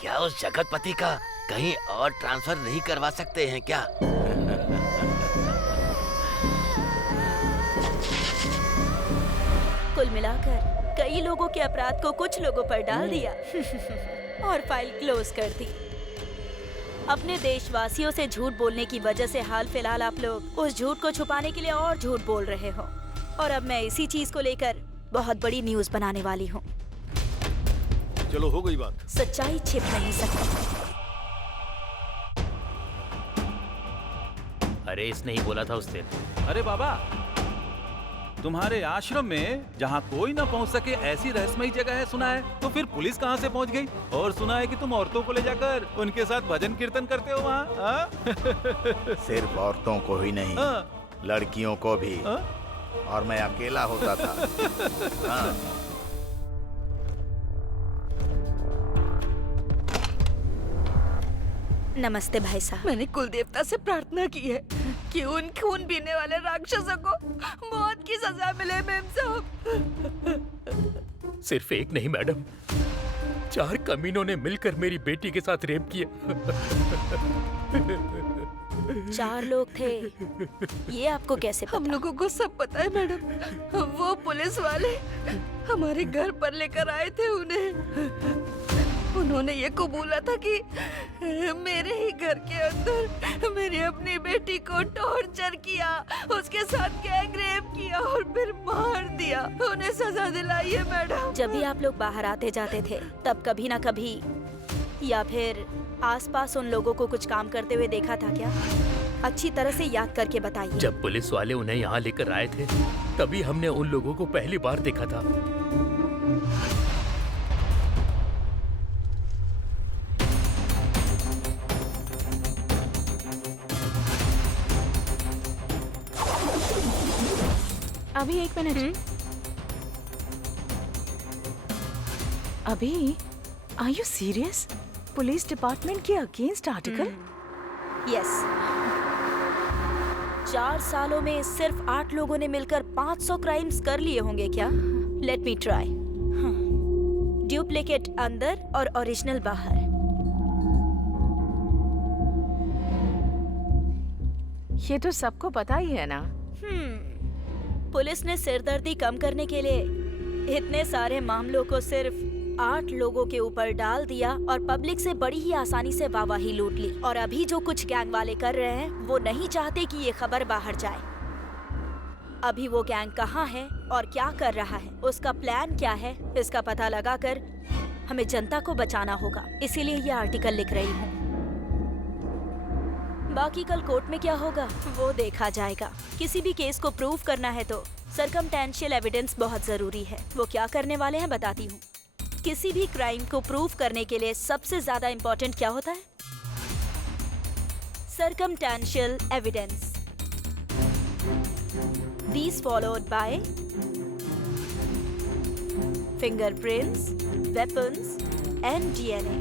क्या उस जगतपति का कहीं और ट्रांसफर नहीं करवा सकते हैं क्या? कुल मिलाकर कई लोगों के अपराध को कुछ लोगों पर डाल दिया और फाइल क्लोज कर दी। अपने देशवासियों से झूठ बोलने की वजह से हाल फिलहाल आप लोग उस झूठ को छुपाने के लिए और झूठ बोल रहे हो, और अब मैं इसी चीज को लेकर बहुत बड़ी न्यूज बनाने वाली हूँ। चलो, हो गई बात। सच्चाई छिप नहीं सकती। अरे इसने ही बोला था उस दिन। अरे बाबा, तुम्हारे आश्रम में जहाँ कोई ना पहुँच सके ऐसी रहस्यमयी जगह है सुना है, तो फिर पुलिस कहाँ से पहुँच गई? और सुना है कि तुम औरतों को ले जाकर उनके साथ भजन कीर्तन करते हो वहाँ। सिर्फ औरतों को ही नहीं, लड़कियों को भी। और मैं अकेला होता था। हाँ। नमस्ते भाई साहब। मैंने कुल देवता से प्रार्थना की है कि उन खून पीने वाले राक्षसों को मौत की सजा मिले मेम साहब। सिर्फ एक नहीं मैडम, 4 कमीनों ने मिलकर मेरी बेटी के साथ रेप किया। 4 लोग थे, ये आपको कैसे पता? हम लोगों को सब पता है मैडम। वो पुलिस वाले हमारे घर पर लेकर आए थे उन्हें। उन्होंने ये कबूला था कि मेरे ही घर के अंदर मेरी अपनी बेटी को टॉर्चर किया, उसके साथ गैंग रेप किया और फिर मार दिया। उन्हें सजा दिलाई है मैडम। जब भी आप लोग बाहर आते जाते थे तब कभी ना कभी या फिर आसपास उन लोगों को कुछ काम करते हुए देखा था क्या? अच्छी तरह से याद करके बताइए। जब पुलिस वाले उन्हें यहाँ लेकर आए थे तभी हमने उन लोगों को पहली बार देखा था। अभी 1 मिनट। अभी are you serious? Police department के अगेंस्ट आर्टिकल? यस। 4 सालों में सिर्फ 8 लोगों ने मिलकर 500 क्राइम्स कर लिए होंगे क्या? Let me try. डुप्लीकेट अंदर और ओरिजिनल बाहर। ये तो सबको पता ही है ना। पुलिस ने सिरदर्दी कम करने के लिए इतने सारे मामलों को सिर्फ 8 लोगों के ऊपर डाल दिया और पब्लिक से बड़ी ही आसानी से वाहवाही लूट ली। और अभी जो कुछ गैंग वाले कर रहे हैं वो नहीं चाहते कि ये खबर बाहर जाए। अभी वो गैंग कहाँ है और क्या कर रहा है, उसका प्लान क्या है, इसका पता लगाकर हमें जनता को बचाना होगा। इसीलिए ये आर्टिकल लिख रही हूँ। बाकी कल कोर्ट में क्या होगा वो देखा जाएगा। किसी भी केस को प्रूव करना है तो सर्कमटेंशियल एविडेंस बहुत जरूरी है। वो क्या करने वाले हैं बताती हूँ। किसी भी क्राइम को प्रूव करने के लिए सबसे ज्यादा इम्पोर्टेंट क्या होता है? Circumstantial evidence. These followed by fingerprints, weapons and DNA.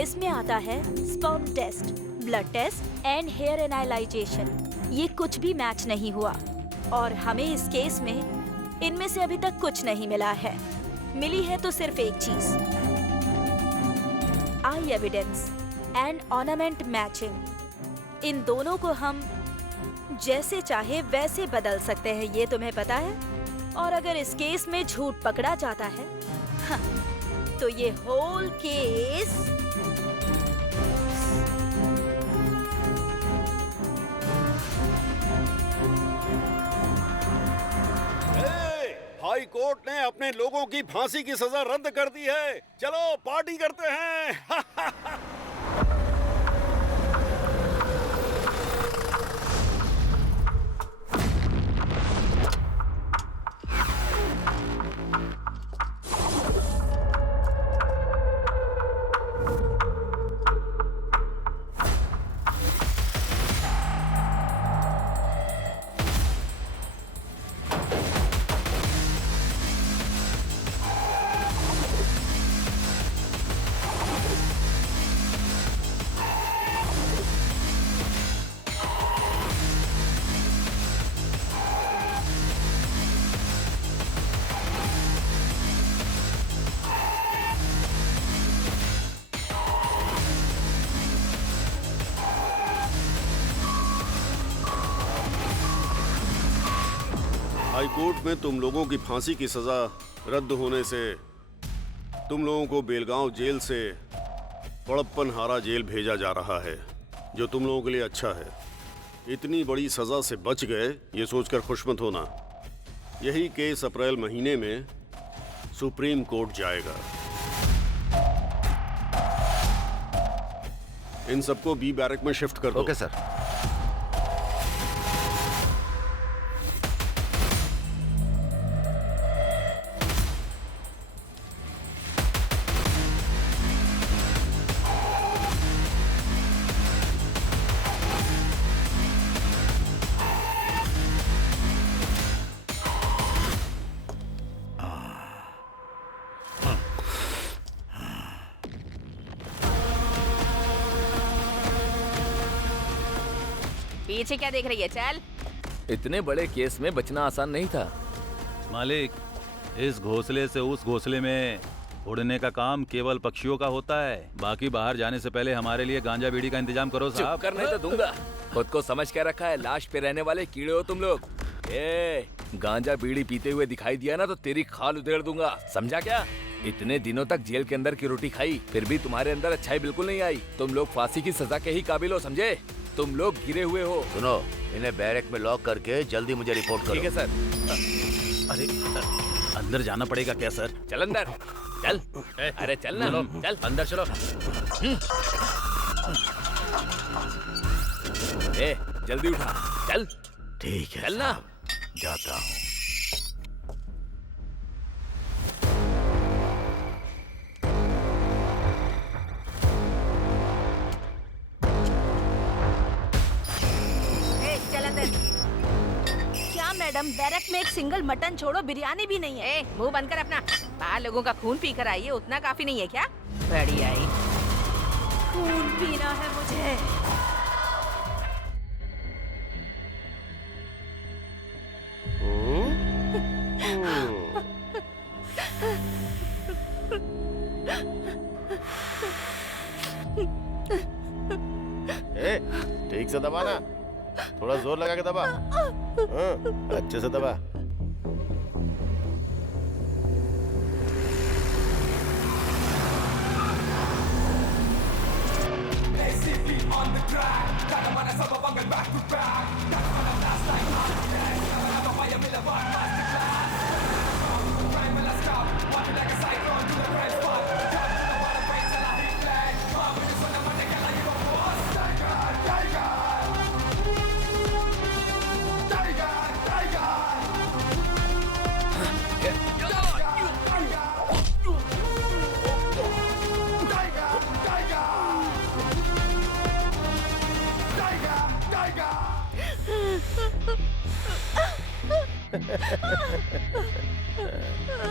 इसमें आता है sperm test, blood test and hair analyzation. ये कुछ भी मैच नहीं हुआ और हमें इस केस में इनमें से अभी तक कुछ नहीं मिला है। मिली है तो सिर्फ एक चीज, आई एविडेंस एंड ऑर्नामेंट मैचिंग। इन दोनों को हम जैसे चाहे वैसे बदल सकते हैं, ये तुम्हें पता है। और अगर इस केस में झूठ पकड़ा जाता है तो ये होल केस हाई कोर्ट ने अपने लोगों की फांसी की सजा रद्द कर दी है। चलो पार्टी करते हैं। हाईकोर्ट में तुम लोगों की फांसी की सजा रद्द होने से तुम लोगों को बेलगांव जेल से पड़प्पनहारा जेल भेजा जा रहा है, जो तुम लोगों के लिए अच्छा है। इतनी बड़ी सजा से बच गए ये सोचकर खुश मत होना। यही केस अप्रैल महीने में सुप्रीम कोर्ट जाएगा। इन सबको बी बैरक में शिफ्ट कर दो। Okay sir. पीछे क्या देख रही है? चल। इतने बड़े केस में बचना आसान नहीं था। मालिक, इस घोंसले से उस घोंसले में उड़ने का काम केवल पक्षियों का होता है। बाकी बाहर जाने से पहले हमारे लिए गांजा बीड़ी का इंतजाम करो चुप साहब। करने तो दूंगा। खुद को समझ के रखा है, लाश पे रहने वाले कीड़े हो तुम लोग। गांजा बीड़ी पीते हुए दिखाई दिया ना तो तेरी खाल उधेड़ दूंगा, समझा क्या? इतने दिनों तक जेल के अंदर की रोटी खाई, फिर भी तुम्हारे अंदर अच्छाई बिल्कुल नहीं आई। तुम लोग फांसी की सजा के ही काबिल हो, समझे? तुम लोग गिरे हुए हो। सुनो, इन्हें बैरक में लॉक करके जल्दी मुझे रिपोर्ट करो। ठीक है सर। अरे अंदर जाना पड़ेगा क्या सर? चल अंदर, चल। अरे चल ना, चल अंदर चलो। जल्दी उठा, चल। ठीक है, चल ना। जाता हूँ। चल अंदर। क्या मैडम, बैरक में एक सिंगल मटन छोड़ो बिरयानी भी नहीं है। मुंह बंद कर अपना। बाहर लोगों का खून पी कर आई है, उतना काफी नहीं है क्या? बड़ी आई। खून पीना है मुझे। ठीक से दबा ना, थोड़ा जोर लगा के दबा। अच्छे से दबा।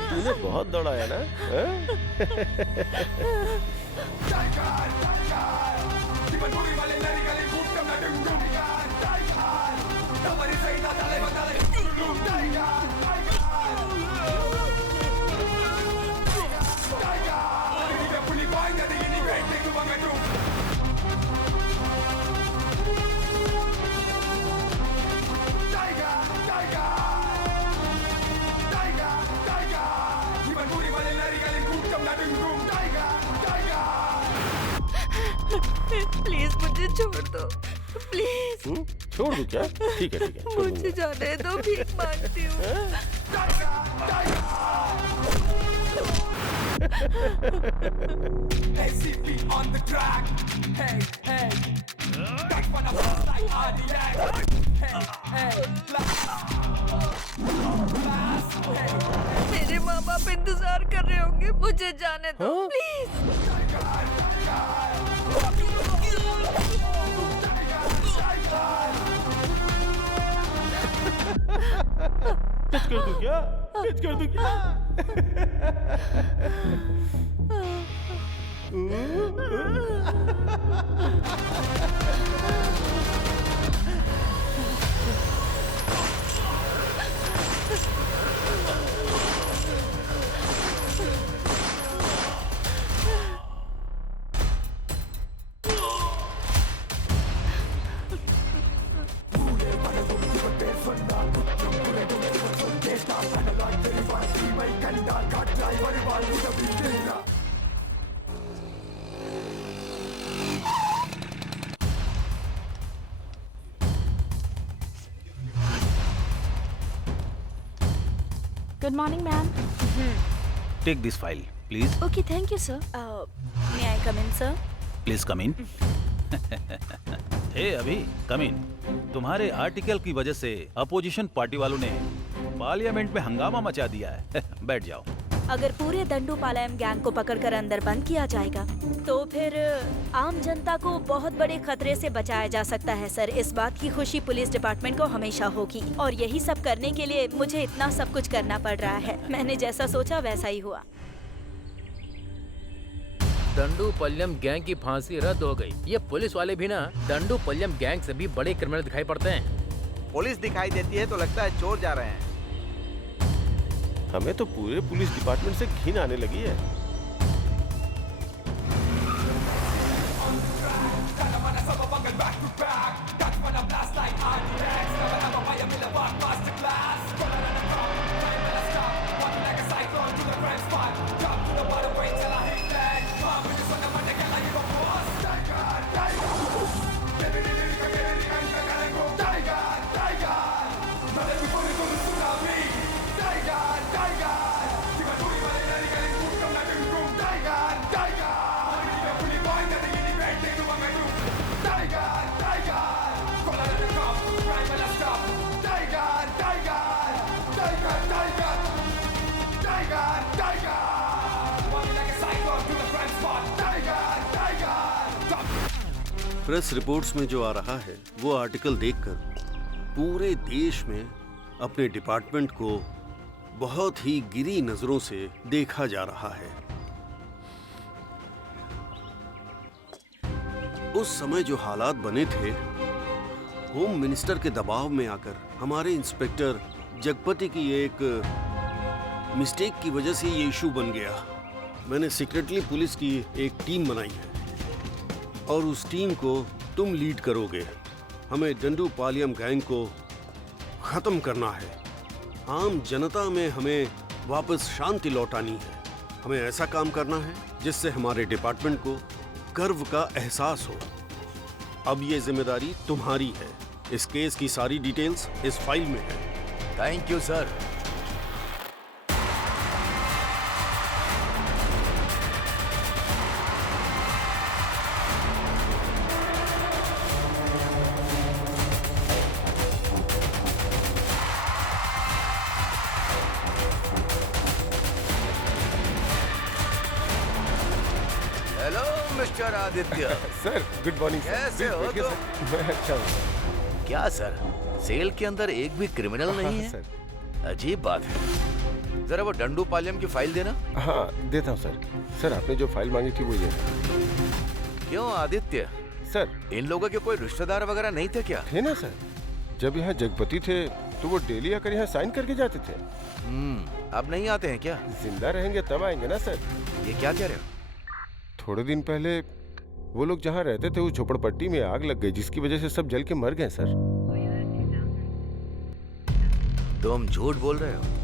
तूने बहुत दौड़ा है ना? प्लीज मुझे छोड़ दो, प्लीज। छोड़ दूं क्या? ठीक है, छोड़ मुझे दूंगा। जाने दो, भीख मांगती हूँ। मेरे माँ बाप इंतजार कर रहे होंगे, मुझे जाने दो प्लीज। टच कर दूं क्या? टच कर दूं क्या? Good morning ma'am. Take this file please. Okay, thank you sir. May I come in sir? Please come in. Hey अभी कम इन। तुम्हारे आर्टिकल की वजह से अपोजिशन पार्टी वालों ने पार्लियामेंट में हंगामा मचा दिया है। बैठ जाओ। अगर पूरे दंडूपालयम गैंग को पकड़कर अंदर बंद किया जाएगा तो फिर आम जनता को बहुत बड़े खतरे से बचाया जा सकता है सर। इस बात की खुशी पुलिस डिपार्टमेंट को हमेशा होगी और यही सब करने के लिए मुझे इतना सब कुछ करना पड़ रहा है। मैंने जैसा सोचा वैसा ही हुआ। दंडू पल्यम गैंग की फांसी रद्द हो गई। ये पुलिस वाले भी ना दंडू पल्यम गैंग से भी बड़े क्रिमिनल दिखाई पड़ते हैं। पुलिस दिखाई देती है तो लगता है चोर जा रहे हैं। हमें तो पूरे पुलिस डिपार्टमेंट से घिन आने लगी है। प्रेस रिपोर्ट्स में जो आ रहा है वो आर्टिकल देखकर पूरे देश में अपने डिपार्टमेंट को बहुत ही गिरी नजरों से देखा जा रहा है। उस समय जो हालात बने थे, होम मिनिस्टर के दबाव में आकर हमारे इंस्पेक्टर जगपति की एक मिस्टेक की वजह से ये इशू बन गया। मैंने सीक्रेटली पुलिस की एक टीम बनाई है और उस टीम को तुम लीड करोगे। हमें दंडू पालियम गैंग को खत्म करना है। आम जनता में हमें वापस शांति लौटानी है। हमें ऐसा काम करना है जिससे हमारे डिपार्टमेंट को गर्व का एहसास हो। अब ये जिम्मेदारी तुम्हारी है। इस केस की सारी डिटेल्स इस फाइल में है। Thank you sir. Hello mister Aditya. Sir good morning. कैसे हो तुम? मैं अच्छा हूँ। क्या सर, सेल के अंदर एक भी क्रिमिनल नहीं है? सर अजीब बात है। जरा वो दंडू पालियम की फाइल देना। हाँ देता हूँ सर। सर आपने जो फाइल मांगी थी वो ये है। क्यों आदित्य, सर इन लोगों के कोई रिश्तेदार वगैरह नहीं थे क्या? थे ना सर। जब यहाँ जगपति थे तो वो डेली आकर यहाँ साइन करके जाते थे। अब नहीं आते हैं क्या? जिंदा रहेंगे तब आएंगे ना सर। ये क्या कह रहे हो? थोड़े दिन पहले वो लोग जहाँ रहते थे उस झोपड़पट्टी में आग लग गई, जिसकी वजह से सब जल के मर गए सर। तुम झूठ बोल रहे हो?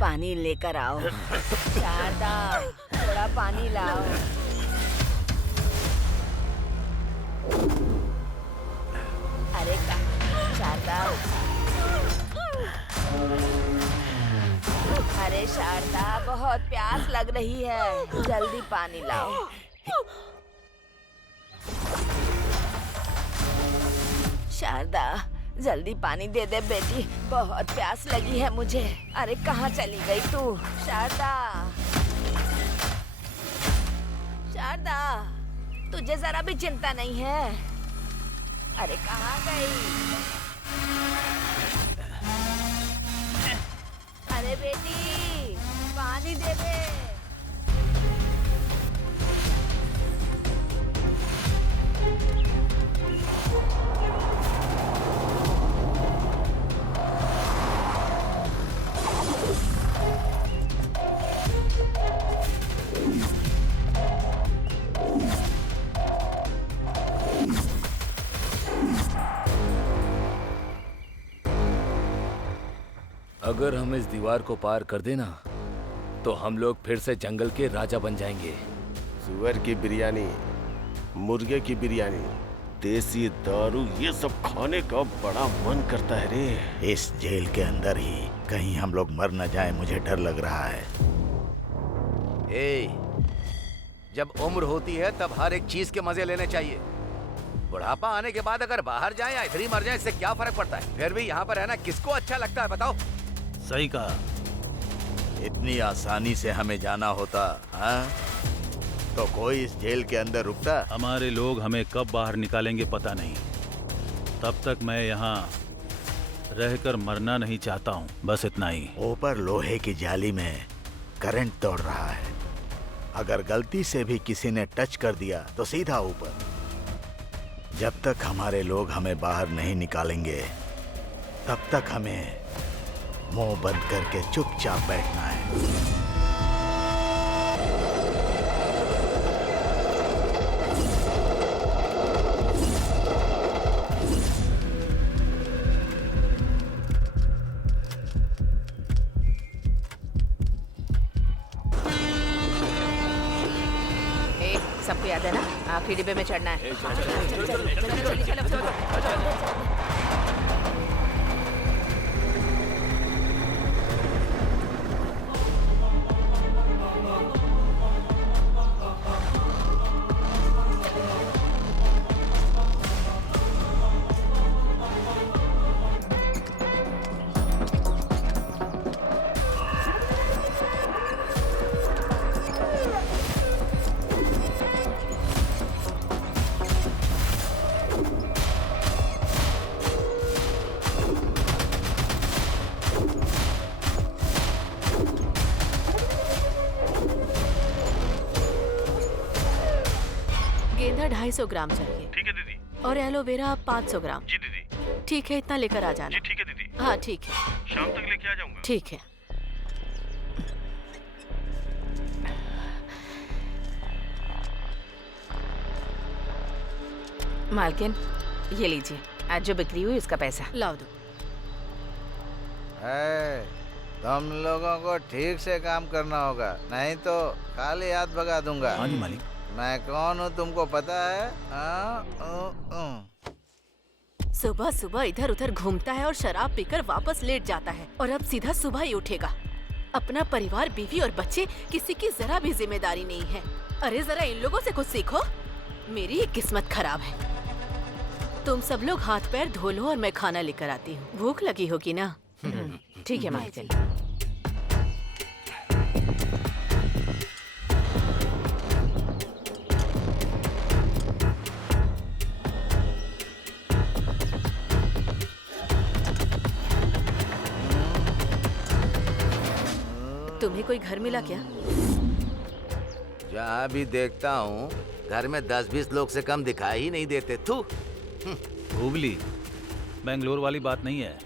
पानी लेकर आओ। शारदा, थोड़ा पानी लाओ। अरे शारदा, अरे शारदा, बहुत प्यास लग रही है, जल्दी पानी लाओ। शारदा, जल्दी पानी दे दे बेटी, बहुत प्यास लगी है मुझे। अरे कहाँ चली गई तू? शारदा, शारदा, तुझे जरा भी चिंता नहीं है? अरे कहाँ गई? अरे बेटी, पानी दे दे। अगर हम इस दीवार को पार कर देना तो हम लोग फिर से जंगल के राजा बन जाएंगे। सुअर की बिरयानी, मुर्गे की बिरयानी, देसी दारू, ये सब खाने का बड़ा मन करता है रे। इस जेल के अंदर ही कहीं हम लोग मर न जाए, मुझे डर लग रहा है। जब उम्र होती है तब हर एक चीज के मजे लेने चाहिए। बुढ़ापा आने के बाद अगर बाहर जाए या इधर ही मर जाए, इससे क्या फर्क पड़ता है? फिर भी यहाँ पर रहना किसको अच्छा लगता है बताओ? सही कहा। इतनी आसानी से हमें जाना होता, हाँ? तो कोई इस जेल के अंदर रुकता? हमारे लोग हमें कब बाहर निकालेंगे पता नहीं। तब तक मैं यहाँ रहकर मरना नहीं चाहता हूँ, बस इतना ही। ऊपर लोहे की जाली में करंट दौड़ रहा है। अगर गलती से भी किसी ने टच कर दिया तो सीधा ऊपर। जब तक हमारे लोग हमें बाहर नहीं निकालेंगे तब तक हमें मुंह बंद करके चुपचाप बैठना है। सबको याद है ना, आखिरी डिब्बे में चढ़ना है। चलो। गेंदा 250 ग्राम चाहिए। ठीक है दीदी। और एलोवेरा 500 ग्राम। जी दीदी। ठीक है, इतना लेकर आ जाना। जी ठीक है दीदी। हाँ ठीक है। शाम तक लेके आ जाऊंगा। ठीक है। मालकिन, ये लीजिए, आज जो बिक्री हुई उसका पैसा। लाओ दो। तुम लोगों को ठीक से काम करना होगा, नहीं तो खाली हाथ भगा दूंगा। हाँ जी मालिक। मैं कौन हूँ तुमको पता है? सुबह सुबह इधर उधर घूमता है और शराब पीकर वापस लेट जाता है, और अब सीधा सुबह ही उठेगा। अपना परिवार, बीवी और बच्चे, किसी की जरा भी जिम्मेदारी नहीं है। अरे जरा इन लोगों से कुछ सीखो। मेरी ही किस्मत खराब है। तुम सब लोग हाथ पैर धो लो और मैं खाना लेकर आती हूँ। भूख लगी होगी ना? ठीक है मालकिन। तुम्हें कोई घर मिला क्या? जहाँ भी देखता हूँ घर में 10-20 लोग से कम दिखाई ही नहीं देते। तू हुबली, बेंगलोर वाली बात नहीं है।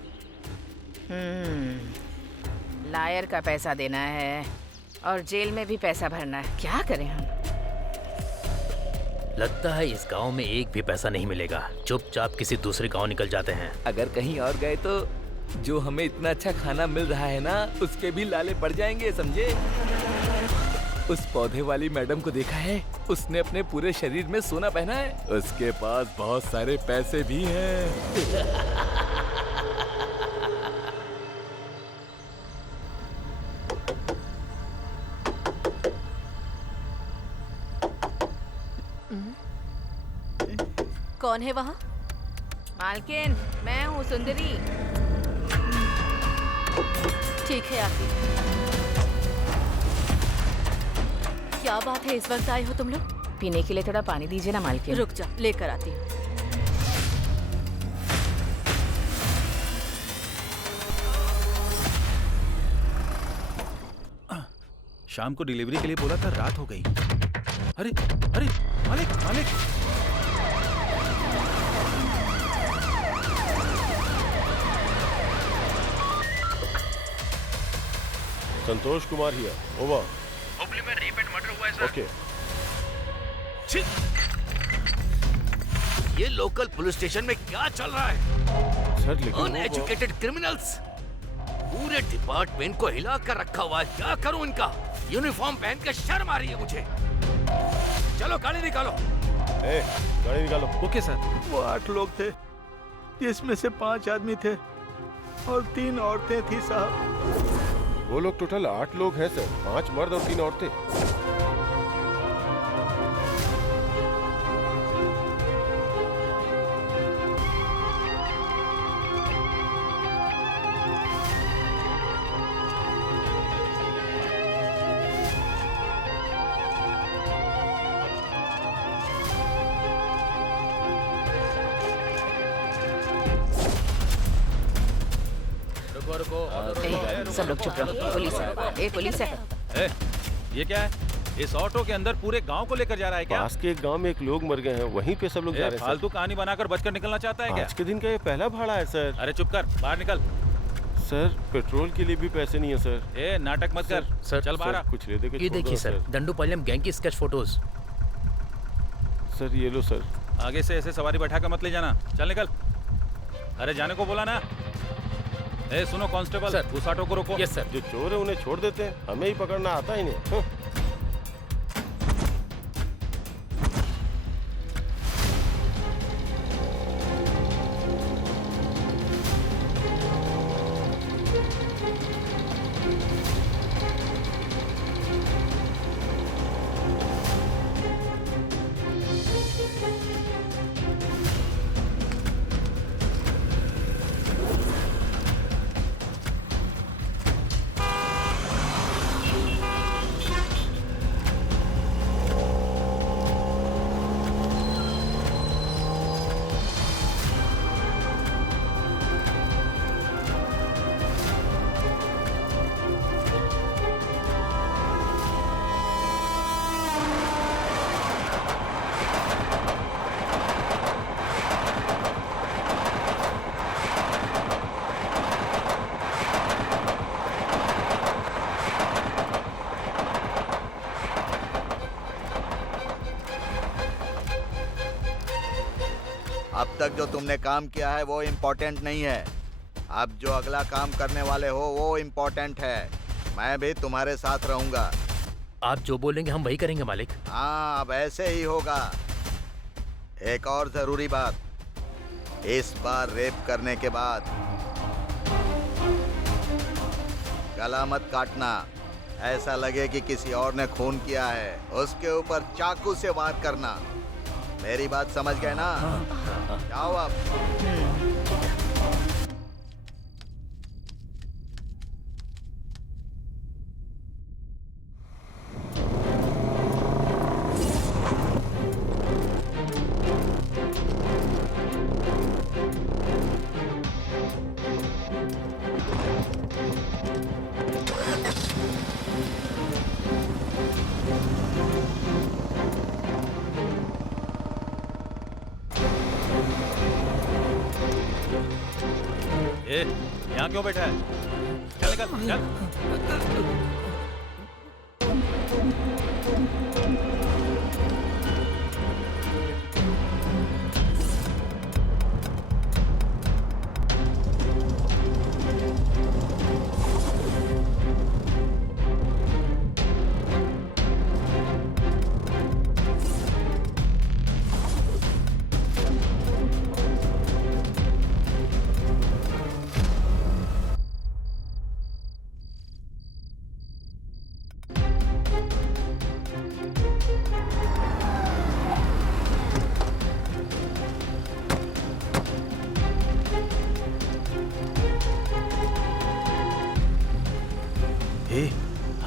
लायर का पैसा देना है और जेल में भी पैसा भरना है। क्या करें हम? लगता है इस गांव में एक भी पैसा नहीं मिलेगा। चुपचाप किसी दूसरे गांव निकल जाते हैं। अगर कहीं और गए तो जो हमें इतना अच्छा खाना मिल रहा है ना, उसके भी लाले पड़ जाएंगे, समझे? उस पौधे वाली मैडम को देखा है? उसने अपने पूरे शरीर में सोना पहना है। उसके पास बहुत सारे पैसे भी हैं। कौन है वहाँ? मालकिन, मैं हूँ सुंदरी। ठीक है आती। क्या बात है, इस वक्त आए हो तुम लोग? पीने के लिए थोड़ा पानी दीजिए ना मालकिन। रुक जा, लेकर आती हूँ। शाम को डिलीवरी के लिए बोला था, रात हो गई। अरे अरे मालिक मालिक, संतोष कुमार हियर, ओवर। हुबली में रेप एंड मर्डर हुआ है सर। ओके। ये लोकल पुलिस स्टेशन में क्या चल रहा है? सर लेकिन अनएजुकेटेड क्रिमिनल्स पूरे डिपार्टमेंट को हिला कर रखा हुआ है। क्या करूं इनका? यूनिफॉर्म पहन के शर्म आ रही है मुझे। चलो गाड़ी निकालो। गाड़ी निकालो। Okay sir. वो 8 लोग थे, जिसमें से 5 आदमी थे और 3 औरतें थी साहब। वो लोग टोटल 8 लोग हैं सर, 5 मर्द और 3 औरतें। सब लोग चुप रहो। पुलिस है, पुलिस है। ये क्या है? इस ऑटो के अंदर पूरे गांव को लेकर जा रहा है क्या? पास के एक गांव में एक लोग मर गए हैं, वहीं पे सब लोग जा रहे हैं। फालतू कहानी बनाकर बचकर निकलना चाहता है क्या? आज के दिन का ये पहला भाड़ा है सर। अरे चुप कर, बाहर निकल। सर पेट्रोल के लिए भी पैसे नहीं है सर। नाटक मत कर। सर, चल बाहर। कुछ ले दे के ये देखिए सर, दंडूपालयम गैंग की स्केच फोटोज। सर ये लो सर। आगे से ऐसे सवारी बैठा कर मत ले जाना। चल निकल। अरे जाने को बोला ना। सुनो कांस्टेबल, सर, उस ऑटो को रोको। Yes sir. जो चोर है उन्हें छोड़ देते हैं, हमें ही पकड़ना आता ही नहीं। अब तक जो तुमने काम किया है वो इम्पोर्टेंट नहीं है। अब जो अगला काम करने वाले हो वो इम्पोर्टेंट है। मैं भी तुम्हारे साथ रहूंगा। आप जो बोलेंगे हम वही करेंगे मालिक। हाँ, अब ऐसे ही होगा। एक और जरूरी बात, इस बार रेप करने के बाद गला मत काटना। ऐसा लगे कि किसी और ने खून किया है, उसके ऊपर चाकू से वार करना। मेरी बात समझ गए ना? जाओ अब। यहाँ क्यों बैठा है? चल निकल, चल।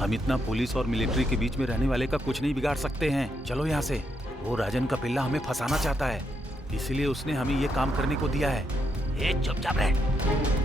हम इतना पुलिस और मिलिट्री के बीच में रहने वाले का कुछ नहीं बिगाड़ सकते हैं। चलो यहाँ से। वो राजन का पिल्ला हमें फंसाना चाहता है, इसलिए उसने हमें ये काम करने को दिया है। ए चुपचाप रह।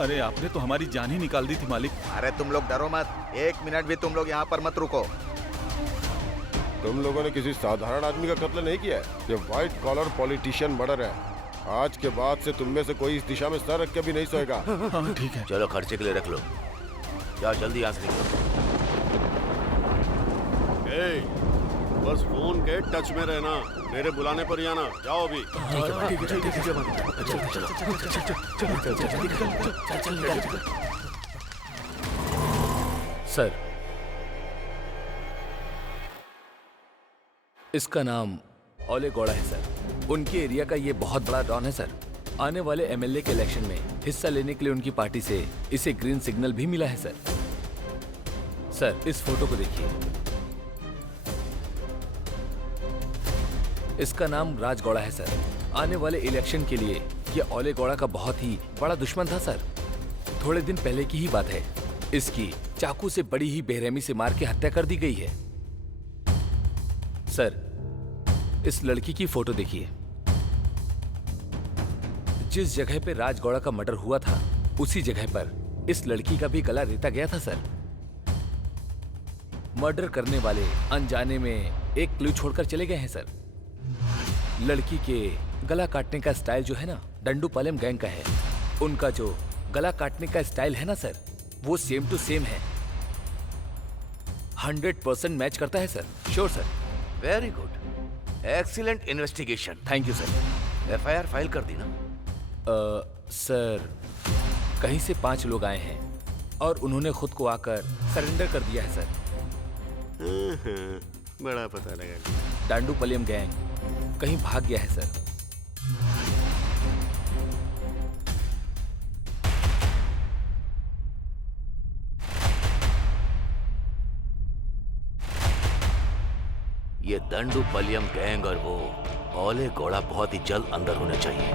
अरे आपने तो हमारी जान ही निकाल दी थी मालिक। अरे तुम लोग डरो मत, 1 मिनट भी तुम लोग यहाँ पर मत रुको। तुम लोगों ने किसी साधारण आदमी का कत्ल नहीं किया है, ये व्हाइट कॉलर पॉलिटिशियन मर्डर है। आज के बाद से तुम में से कोई इस दिशा में सर रख के भी नहीं सोएगा। हाँ ठीक है। चलो खर्चे के लिए रख लो, जाओ जल्दी यहाँ से निकलो। बस फोन के टच में रहना, मेरे बुलाने पर ही आना। जाओ अभी। सर, इसका नाम ओले गौड़ा है सर। उनके एरिया का ये बहुत बड़ा डॉन है सर। आने वाले एमएलए के इलेक्शन में हिस्सा लेने के लिए उनकी पार्टी से इसे ग्रीन सिग्नल भी मिला है सर। सर, इस फोटो को देखिए। इसका नाम राज गौड़ा है सर। आने वाले इलेक्शन के लिए ये ओले गौड़ा का बहुत ही बड़ा दुश्मन था सर। थोड़े दिन पहले की ही बात है, इसकी चाकू से बड़ी ही बेरहमी से मार के हत्या कर दी गई है। सर, इस लड़की की फोटो देखिए। जिस जगह पे राज गौड़ा का मर्डर हुआ था, उसी जगह पर इस लड़की का भी गला रेता गया था सर। मर्डर करने वाले अनजाने में एक क्लू छोड़कर चले गए हैं सर। लड़की के गला काटने का स्टाइल जो है ना, डंडूपालम गैंग का है। उनका जो गला काटने का स्टाइल है ना सर, वो सेम टू सेम है। 100% मैच करता है sir. Sure sir. Very good, excellent investigation. Thank you sir. FIR file कर दी ना? सर, कहीं से 5 लोग आए हैं। और उन्होंने खुद को आकर सरेंडर कर दिया है सर। बड़ा पता लगा। डांडूपलियम गैंग कहीं भाग गया है सर। ये दंडुपलियम गैंग और वो ओले घोड़ा बहुत ही जल्द अंदर होने चाहिए।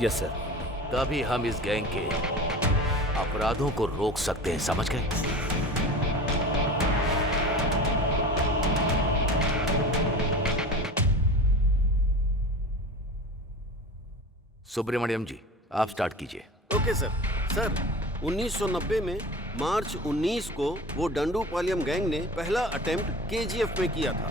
Yes sir. तभी हम इस गैंग के अपराधों को रोक सकते हैं, समझ गए? सुब्रमण्यम जी, आप स्टार्ट कीजिए। Okay sir. सर 1990 में मार्च 19 को वो डंडूपालियम गैंग ने पहला अटेम्प्ट केजीएफ में किया था।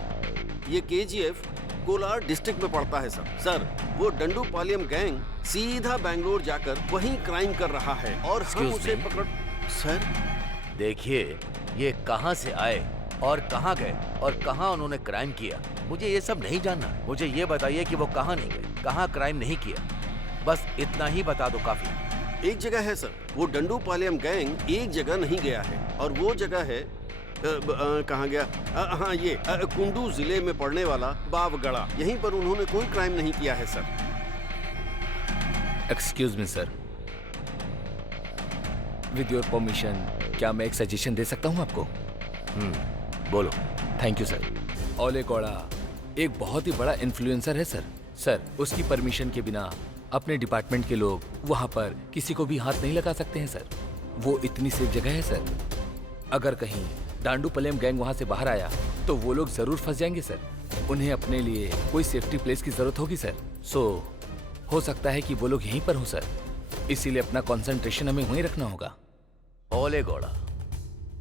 ये केजीएफ कोलार डिस्ट्रिक्ट में पड़ता है सर। सर वो डंडूपालियम गैंग सीधा बैंगलोर जाकर वहीं क्राइम कर रहा है और हम उसे पकड़। सर देखिए, ये कहां से आए और कहां गए और कहां उन्होंने क्राइम किया, मुझे ये सब नहीं जानना। मुझे ये बताइए कि वो कहां नहीं गए, कहां क्राइम नहीं किया, बस इतना ही बता दो काफी। एक जगह है सर, वो डंडूपालियम गैंग एक जगह नहीं गया है और वो जगह है कहाँ गया? हाँ, ये कुंडू जिले में पड़ने वाला बावगढ़ा। यहीं पर उन्होंने कोई क्राइम नहीं किया है sir. Excuse me sir, with your permission क्या मैं एक सजेशन दे सकता हूँ आपको? बोलो। Thank you sir. ओले घोड़ा एक बहुत ही बड़ा इन्फ्लुएंसर है सर। सर उसकी परमिशन के बिना अपने डिपार्टमेंट के लोग वहां पर किसी को भी हाथ नहीं लगा सकते हैं सर। वो इतनी सेफ जगह है सर। अगर कहीं डांडूपलियम गैंग वहां से बाहर आया तो वो लोग जरूर फंस जाएंगे सर। उन्हें अपने लिए कोई सेफ्टी प्लेस की जरूरत होगी सर। सो हो सकता है कि वो लोग यहीं पर हो सर, इसीलिए अपना कंसंट्रेशन हमें वहीं रखना होगा। ओले घोड़ा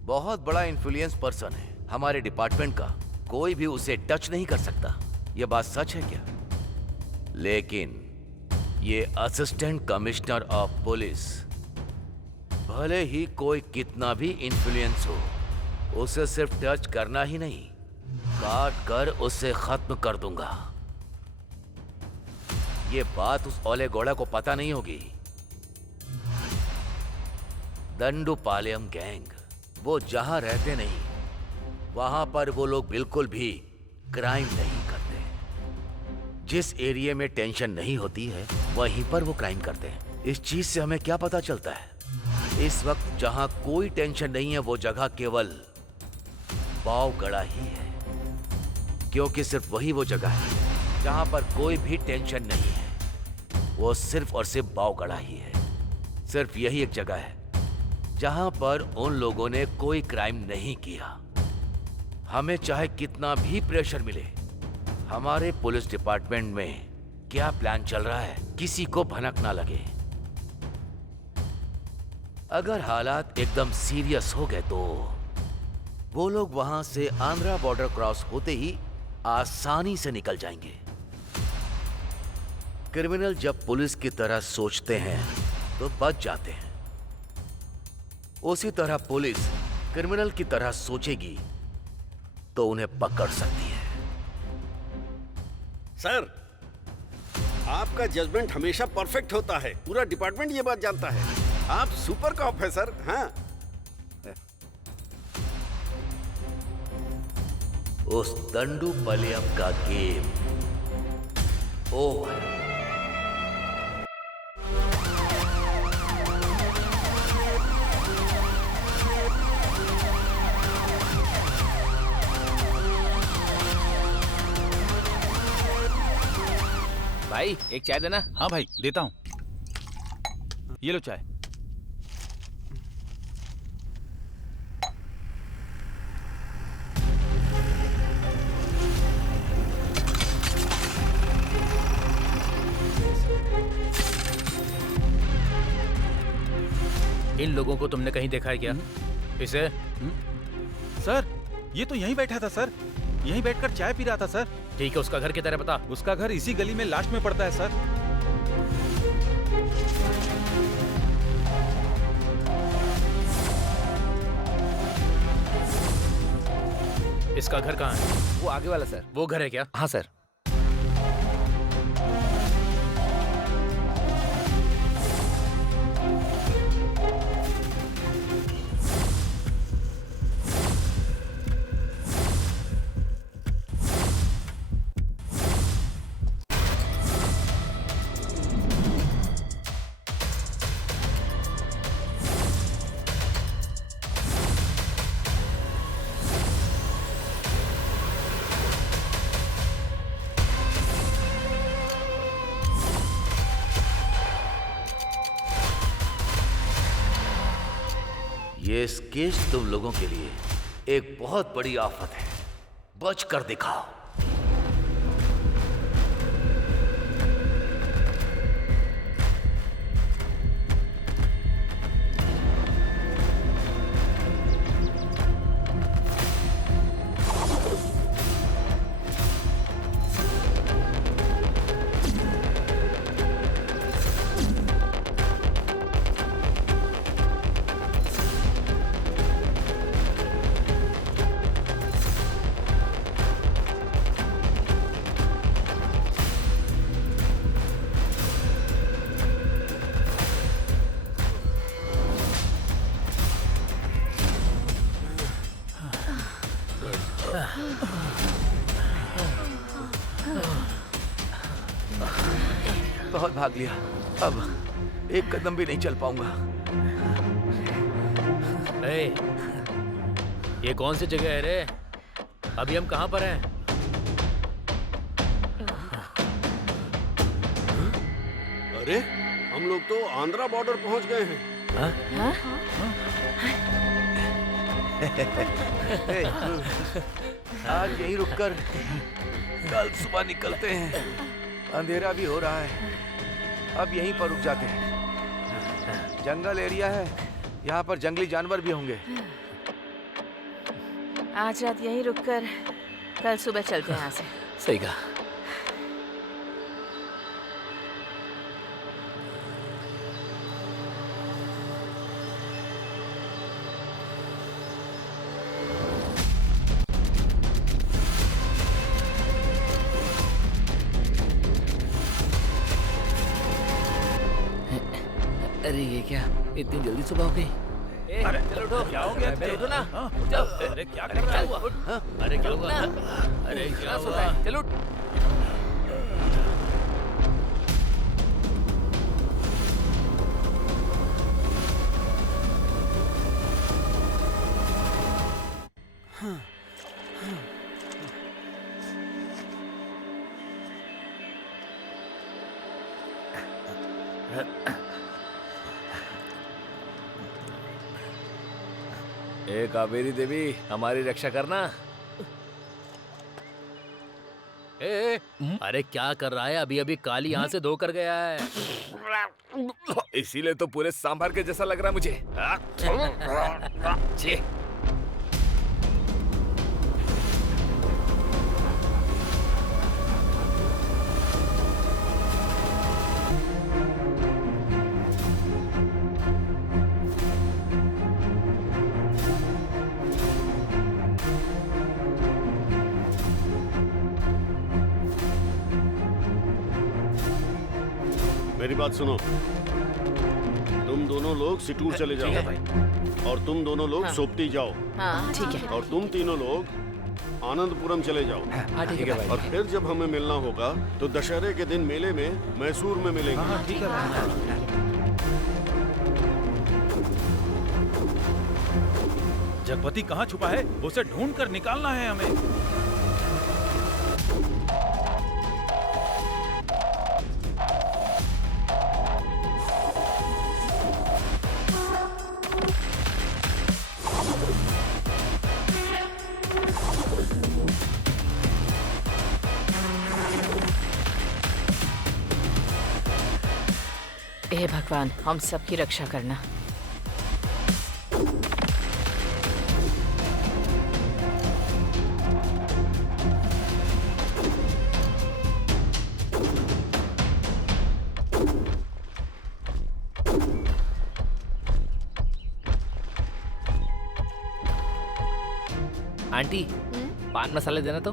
बहुत बड़ा इन्फ्लुएंस पर्सन है हमारे डिपार्टमेंट का, कोई भी उसे टच नहीं कर सकता। ये बात सच है क्या? लेकिन ये असिस्टेंट कमिश्नर ऑफ पुलिस, भले ही कोई कितना भी इन्फ्लुएंस हो, उसे सिर्फ टच करना ही नहीं, काट कर उसे खत्म कर दूंगा। ये बात उस ओले घोड़ा को पता नहीं होगी। दंडूपालियम गैंग वो जहां रहते नहीं, वहां पर वो लोग बिल्कुल भी क्राइम नहीं करते। जिस एरिया में टेंशन नहीं होती है वहीं पर वो क्राइम करते हैं। इस चीज से हमें क्या पता चलता है? इस वक्त जहां कोई टेंशन नहीं है वो जगह केवल बावगढ़ा ही है, क्योंकि सिर्फ वही वो जगह है जहां पर कोई भी टेंशन नहीं है। वो सिर्फ और सिर्फ बावगढ़ा ही है। सिर्फ यही एक जगह है जहां पर उन लोगों ने कोई क्राइम नहीं किया। हमें चाहे कितना भी प्रेशर मिले, हमारे पुलिस डिपार्टमेंट में क्या प्लान चल रहा है किसी को भनक ना लगे। अगर हालात एकदम सीरियस हो गए तो वो लोग वहां से आंध्रा बॉर्डर क्रॉस होते ही आसानी से निकल जाएंगे। क्रिमिनल जब पुलिस की तरह सोचते हैं तो बच जाते हैं, उसी तरह पुलिस क्रिमिनल की तरह सोचेगी तो उन्हें पकड़ सकती है। सर आपका जजमेंट हमेशा परफेक्ट होता है, पूरा डिपार्टमेंट ये बात जानता है। आप सुपर कॉप है सर। हाँ, उस दंडूपलियम का गेम ओवर। भाई एक चाय देना। हाँ भाई देता हूँ, ये लो चाय। इन लोगों को तुमने कहीं देखा है क्या? इसे? सर ये तो यहीं बैठा था सर, यहीं बैठकर चाय पी रहा था सर। ठीक है, उसका घर किधर है बता। उसका घर इसी गली में लास्ट में पड़ता है सर। इसका घर कहाँ है? वो आगे वाला सर। वो घर है क्या? हाँ सर। ये केस तुम लोगों के लिए एक बहुत बड़ी आफत है। बच कर दिखाओ। बहुत भाग लिया, अब एक कदम भी नहीं चल पाऊंगा। ये कौन सी जगह है रे? अभी हम कहाँ पर हैं? अरे हम लोग तो आंध्रा बॉर्डर पहुंच गए हैं। आज यहीं रुककर कल सुबह निकलते हैं। अंधेरा भी हो रहा है, अब यहीं पर रुक जाते हैं। जंगल एरिया है, यहाँ पर जंगली जानवर भी होंगे। आज रात यहीं रुककर कल सुबह चलते हैं यहाँ से। सही कहा। अरे ये क्या, इतनी जल्दी सुबह हो गई? अरे चलो उठो, क्या हो गया? उठो ना। अरे क्या कर रहा है? अरे क्या हुआ? अरे क्या हुआ? चलो। ए कावेरी देवी, हमारी रक्षा करना। अरे क्या कर रहा है? अभी अभी काली यहाँ से धोकर गया है। इसीलिए तो पूरे सांभर के जैसा लग रहा है मुझे। छी। मेरी बात सुनो, तुम दोनों लोग सिटूर चले जाओ और तुम दोनों लोग सोपटी जाओ। हाँ ठीक है। और तुम तीनों लोग आनंदपुरम चले जाओ। हाँ ठीक है भाई। और फिर जब हमें मिलना होगा तो दशहरे के दिन मेले में मैसूर में मिलेंगे। ठीक है। जगपति कहाँ छुपा है? उसे ढूंढ कर निकालना है हमें। हे भगवान, हम सबकी रक्षा करना। आंटी, पान मसाले देना तो।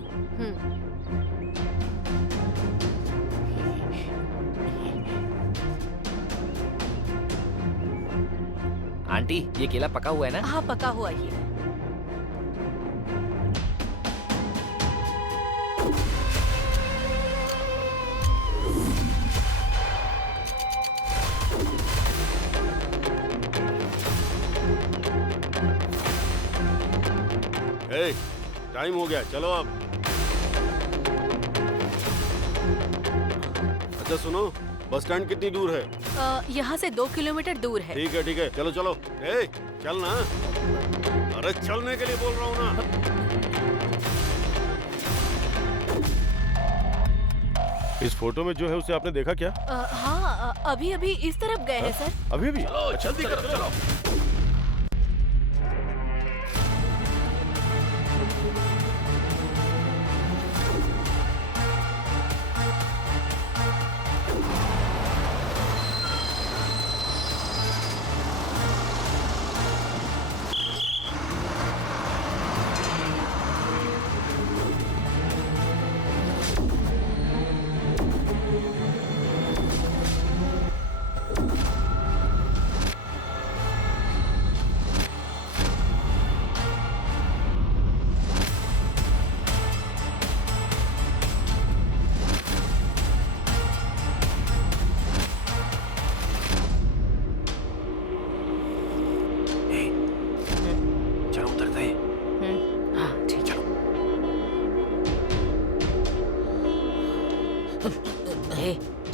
आंटी, ये केला पका हुआ है ना? हाँ पका हुआ ही है। टाइम हो गया, चलो अब। अच्छा सुनो, बस स्टैंड कितनी दूर है? यहाँ से 2 किलोमीटर दूर है। ठीक है, चलो चलो। ए, चल ना। अरे चलने के लिए बोल रहा हूँ ना। इस फोटो में जो है उसे आपने देखा क्या? हाँ, अभी अभी इस तरफ गए हैं सर। अभी अभी? जल्दी करो, चलो।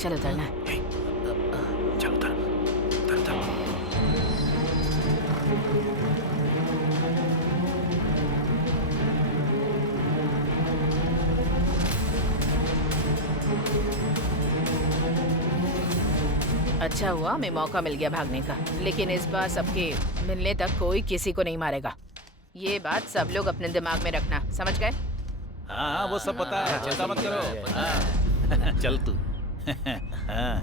चलो उतरना। चल उतर, उतर, उतर। अच्छा हुआ हमें मौका मिल गया भागने का, लेकिन इस बार सबके मिलने तक कोई किसी को नहीं मारेगा। ये बात सब लोग अपने दिमाग में रखना, समझ गए? हाँ, वो सब पता है, चिंता मत करो। हाँ, चल तू। हाँ।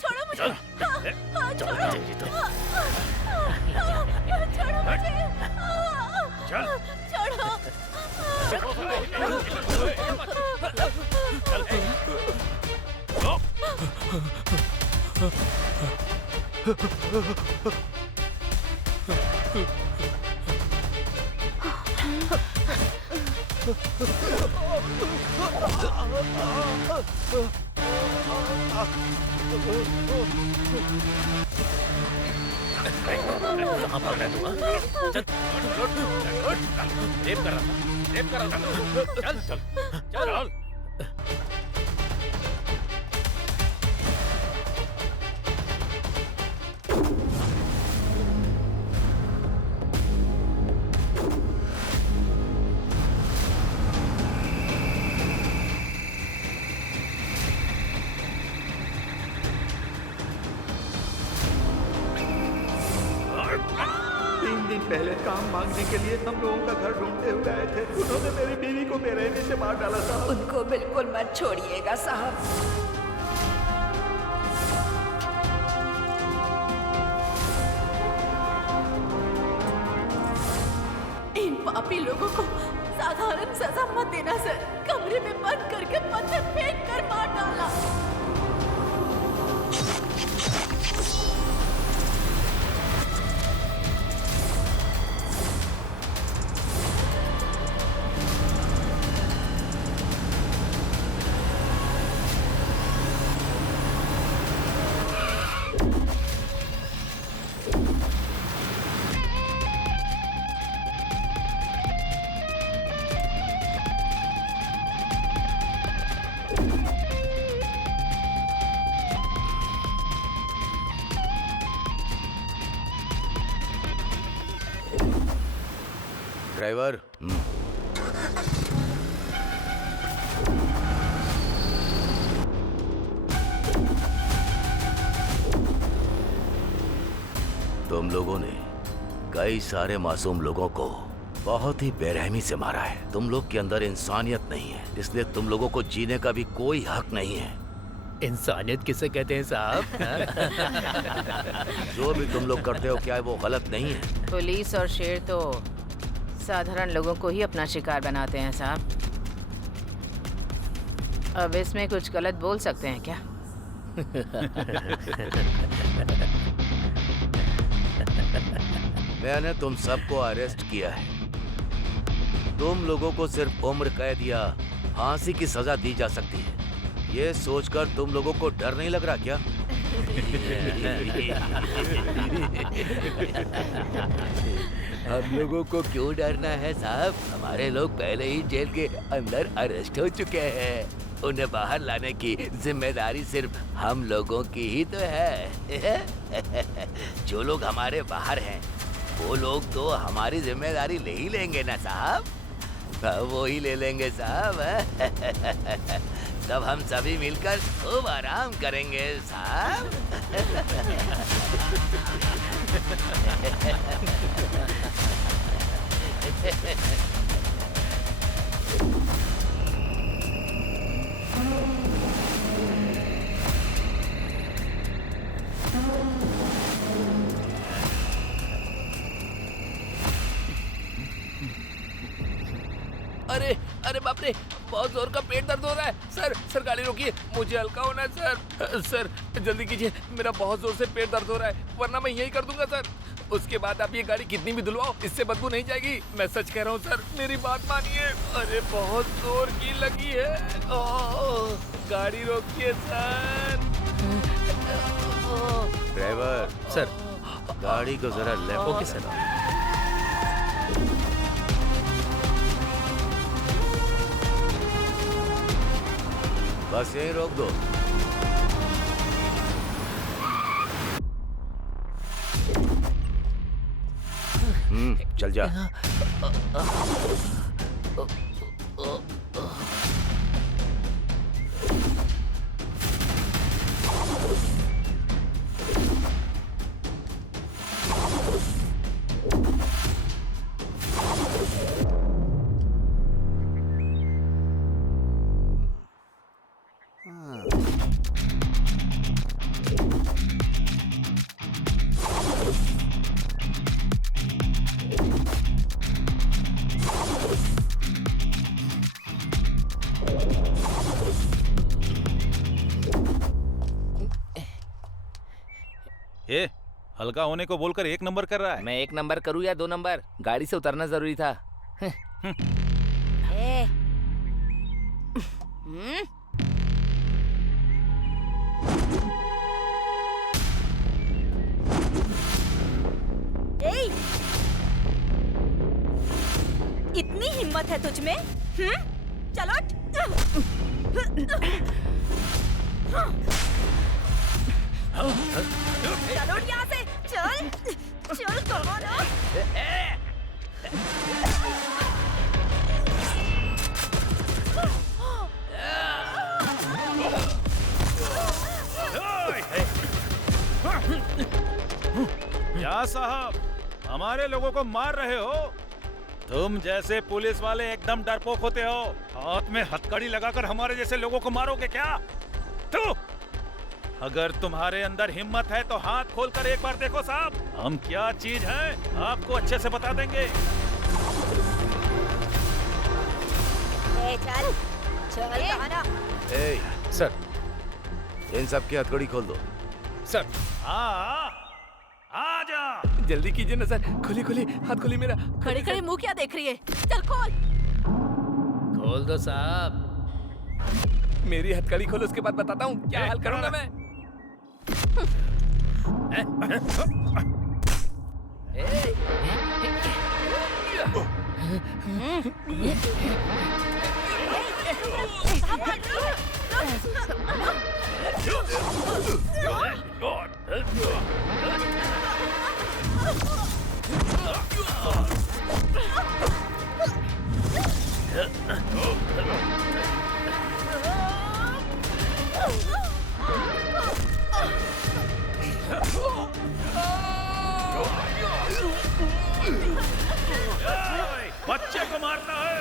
छोड़ो मुझे। छोड़ो मुझे। छोड़ो। कहाँ भाग रहा है तू? चल, रेप कर रहा था। चल, चल, चल। पहले काम मांगने के लिए हम लोगों का घर ढूंढते हुए आए थे। उन्होंने मेरी बीवी को बेरहमी से मार डाला था। उनको बिल्कुल मत छोड़िएगा साहब। इन पापी लोगों को साधारण सजा मत देना सर। कमरे में बंद करके पत्थर फेंक कर मार डाला। ड्राइवर। तुम लोगों ने कई सारे मासूम लोगों को बहुत ही बेरहमी से मारा है। तुम लोग के अंदर इंसानियत नहीं है, इसलिए तुम लोगों को जीने का भी कोई हक नहीं है। इंसानियत किसे कहते हैं साहब? जो भी तुम लोग करते हो क्या वो गलत नहीं है? पुलिस और शेर तो साधारण लोगों को ही अपना शिकार बनाते हैं साहब। अब इसमें कुछ गलत बोल सकते हैं क्या? मैंने तुम सबको अरेस्ट किया है। तुम लोगों को सिर्फ उम्र कैद या फांसी की सजा दी जा सकती है। ये सोचकर तुम लोगों को डर नहीं लग रहा क्या? हम लोगों को क्यों डरना है साहब? हमारे लोग पहले ही जेल के अंदर अरेस्ट हो चुके हैं। उन्हें बाहर लाने की जिम्मेदारी सिर्फ हम लोगों की ही तो है। जो लोग हमारे बाहर हैं वो लोग तो हमारी जिम्मेदारी ले ही लेंगे ना साहब। वो ही ले लेंगे साहब। तब हम सभी मिलकर खूब आराम करेंगे साहब। अरे अरे बाप रे, बहुत जोर का पेट दर्द हो रहा है। सर गाड़ी रोकिए, मुझे हल्का होना है सर। जल्दी कीजिए, मेरा बहुत जोर से पेट दर्द हो रहा है, वरना मैं यही कर दूंगा सर। उसके बाद आप ये गाड़ी कितनी भी धुलवाओ, इससे बदबू नहीं जाएगी। मैं सच कह रहा हूँ सर, मेरी बात मानिए। अरे बहुत जोर की लगी है। गाड़ी रोकिए सर। Driver sir. गाड़ी को जरा लेफ्ट। Okay sir. बस यहीं रोक दो। चल जा। ये हल्का होने को बोलकर 1 नंबर कर रहा है। मैं 1 नंबर करूँ या 2 नंबर, गाड़ी से उतरना जरूरी था। इतनी हिम्मत है तुझ में? चलो चलो यहाँ से, चल कहो ना। क्या साहब, हमारे लोगों को मार रहे हो? तुम जैसे पुलिस वाले एकदम डरपोक होते हो। हाथ में हथकड़ी लगाकर हमारे जैसे लोगों को मारोगे क्या? तू अगर तुम्हारे अंदर हिम्मत है तो हाथ खोलकर एक बार देखो साहब, हम क्या चीज हैं आपको अच्छे से बता देंगे। चल आना। सर, इन सब की हथकड़ी खोल दो। सर आ जा। जल्दी कीजिए ना सर, खोली हाथ खोली मेरा। खड़ी खड़ी मुंह क्या देख रही है? चल खोल। खोल दो साहब। मेरी हथकड़ी खोलो, उसके बाद बताता हूँ क्या हाल करूंगा मैं। बच्चे को मारना है।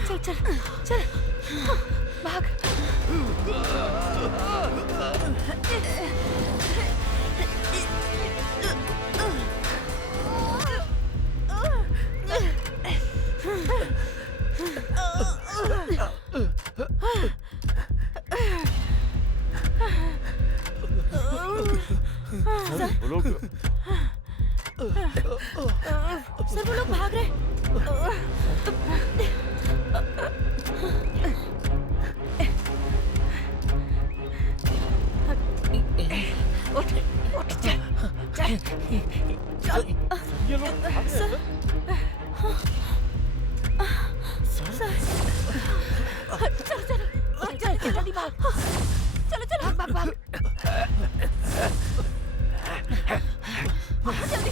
चल चल चल भाग। सर वो लोग भाग रहे। उठ उठ चल चल चल। ये लोग भाग रहे हैं, सर चल चल चल चल जल्दी भाग। चलो चलो भाग भाग भाग जल्दी।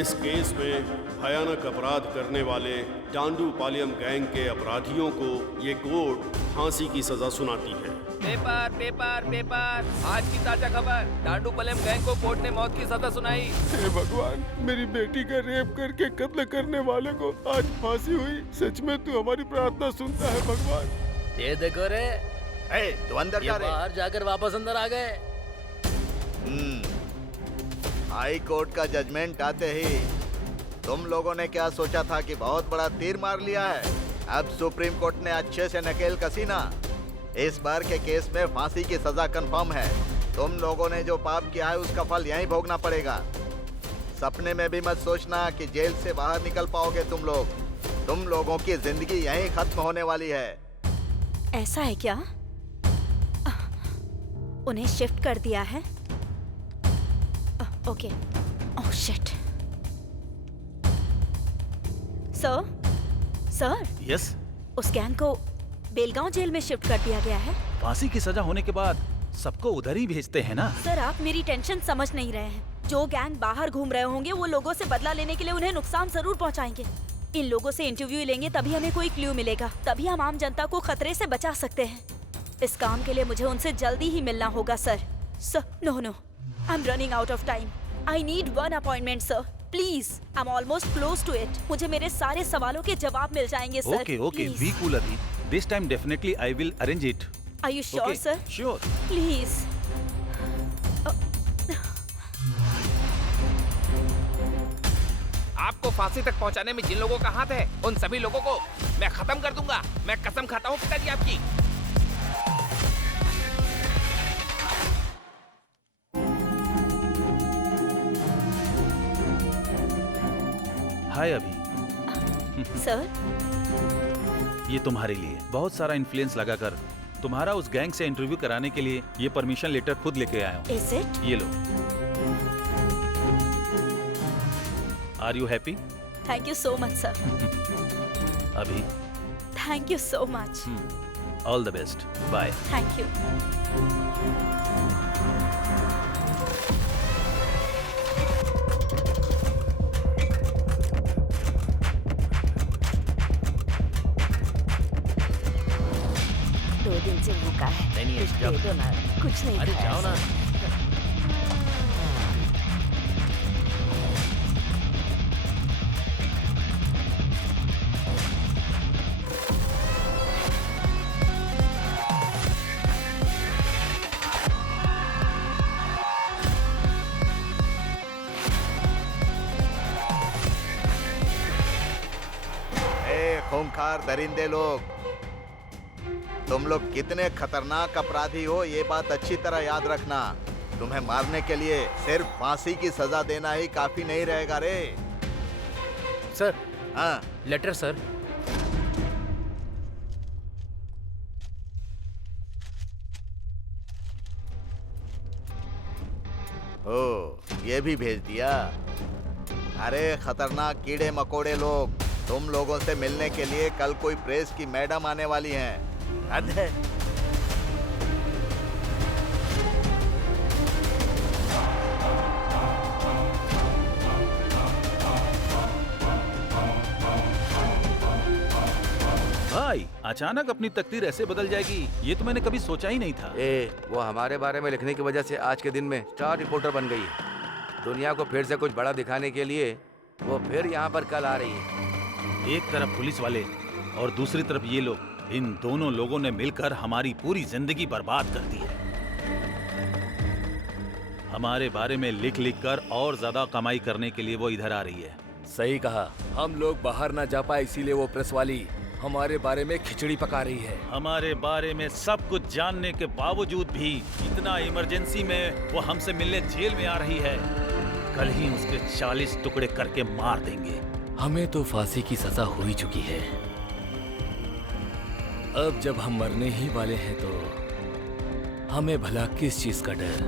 इस केस में भयानक अपराध करने वाले डांडू पालियम गैंग के अपराधियों को ये कोर्ट फांसी की सजा सुनाती है। पेपर पेपर पेपर, आज की ताजा खबर, डांडू पालियम गैंग को कोर्ट ने मौत की सजा सुनाई। हे भगवान, मेरी बेटी का रेप करके कत्ल करने वाले को आज फांसी हुई। सच में तू हमारी प्रार्थना सुनता है भगवान। ये देखो रे, तू अंदर जा रे। बाहर जाकर वापस अंदर आ गए। हाई कोर्ट का जजमेंट आते ही तुम लोगों ने क्या सोचा था कि बहुत बड़ा तीर मार लिया है? अब सुप्रीम कोर्ट ने अच्छे से नकेल कसी ना। इस बार के केस में फांसी की सजा कंफर्म है। तुम लोगों ने जो पाप किया है उसका फल यहीं भोगना पड़ेगा। सपने में भी मत सोचना कि जेल से बाहर निकल पाओगे तुम लोग। तुम लोगों की जिंदगी यहीं खत्म होने वाली है। ऐसा है क्या? उन्हें शिफ्ट कर दिया है? Okay. Oh shit. Sir yes, उस गैंग को बेलगांव जेल में शिफ्ट कर दिया गया है। फांसी की सजा होने के बाद सबको उधर ही भेजते हैं ना। सर आप मेरी टेंशन समझ नहीं रहे हैं। जो गैंग बाहर घूम रहे होंगे वो लोगों से बदला लेने के लिए उन्हें नुकसान जरूर पहुंचाएंगे। इन लोगों से इंटरव्यू लेंगे तभी हमें कोई क्लू मिलेगा, तभी हम आम जनता को खतरे से बचा सकते हैं। इस काम के लिए मुझे उनसे जल्दी ही मिलना होगा sir. No I am running out of time. I need one appointment sir, please. I am almost close to it. मुझे मेरे सारे सवालों के जवाब मिल जाएंगे सर। ओके, बी कूल अभी। This time definitely I will arrange it. Are you sure sir? Sure. Please. आपको फांसी तक पहुंचाने में जिन लोगों का हाथ है, उन सभी लोगों को मैं खत्म कर दूंगा। मैं कसम खाता हूँ पिताजी आपकी। हाय अभी। सर ये तुम्हारे लिए बहुत सारा इन्फ्लुएंस लगाकर तुम्हारा उस गैंग से इंटरव्यू कराने के लिए ये परमिशन लेटर खुद लेके आया हूँ। Is it? ये लो। Are you happy? Thank you so much sir. अभी thank you so much. All the best. Bye. Thank you. दिन से भूखा है। नहीं, कुछ दे दो ना। कुछ नहीं अरे खाया जाओ ना। खूंखार दरिंदे लोग, तुम लोग कितने खतरनाक अपराधी हो ये बात अच्छी तरह याद रखना। तुम्हें मारने के लिए सिर्फ फांसी की सजा देना ही काफी नहीं रहेगा रे। सर हाँ लेटर सर। ओ ये भी भेज दिया। अरे खतरनाक कीड़े मकोड़े लोग, तुम लोगों से मिलने के लिए कल कोई प्रेस की मैडम आने वाली हैं। हद है। भाई अचानक अपनी तकदीर ऐसे बदल जाएगी ये तो मैंने कभी सोचा ही नहीं था। वो हमारे बारे में लिखने की वजह से आज के दिन में स्टार रिपोर्टर बन गई है। दुनिया को फिर से कुछ बड़ा दिखाने के लिए वो फिर यहाँ पर कल आ रही है। एक तरफ पुलिस वाले और दूसरी तरफ ये लोग, इन दोनों लोगों ने मिलकर हमारी पूरी जिंदगी बर्बाद कर दी है। हमारे बारे में लिख लिख कर और ज्यादा कमाई करने के लिए वो इधर आ रही है। सही कहा, हम लोग बाहर ना जा पाए इसीलिए वो प्रेस वाली हमारे बारे में खिचड़ी पका रही है। हमारे बारे में सब कुछ जानने के बावजूद भी इतना इमरजेंसी में वो हमसे मिलने जेल में आ रही है। कल ही उसके 40 टुकड़े करके मार देंगे। हमें तो फांसी की सजा हो ही चुकी है। अब जब हम मरने ही वाले हैं तो हमें भला किस चीज का डर।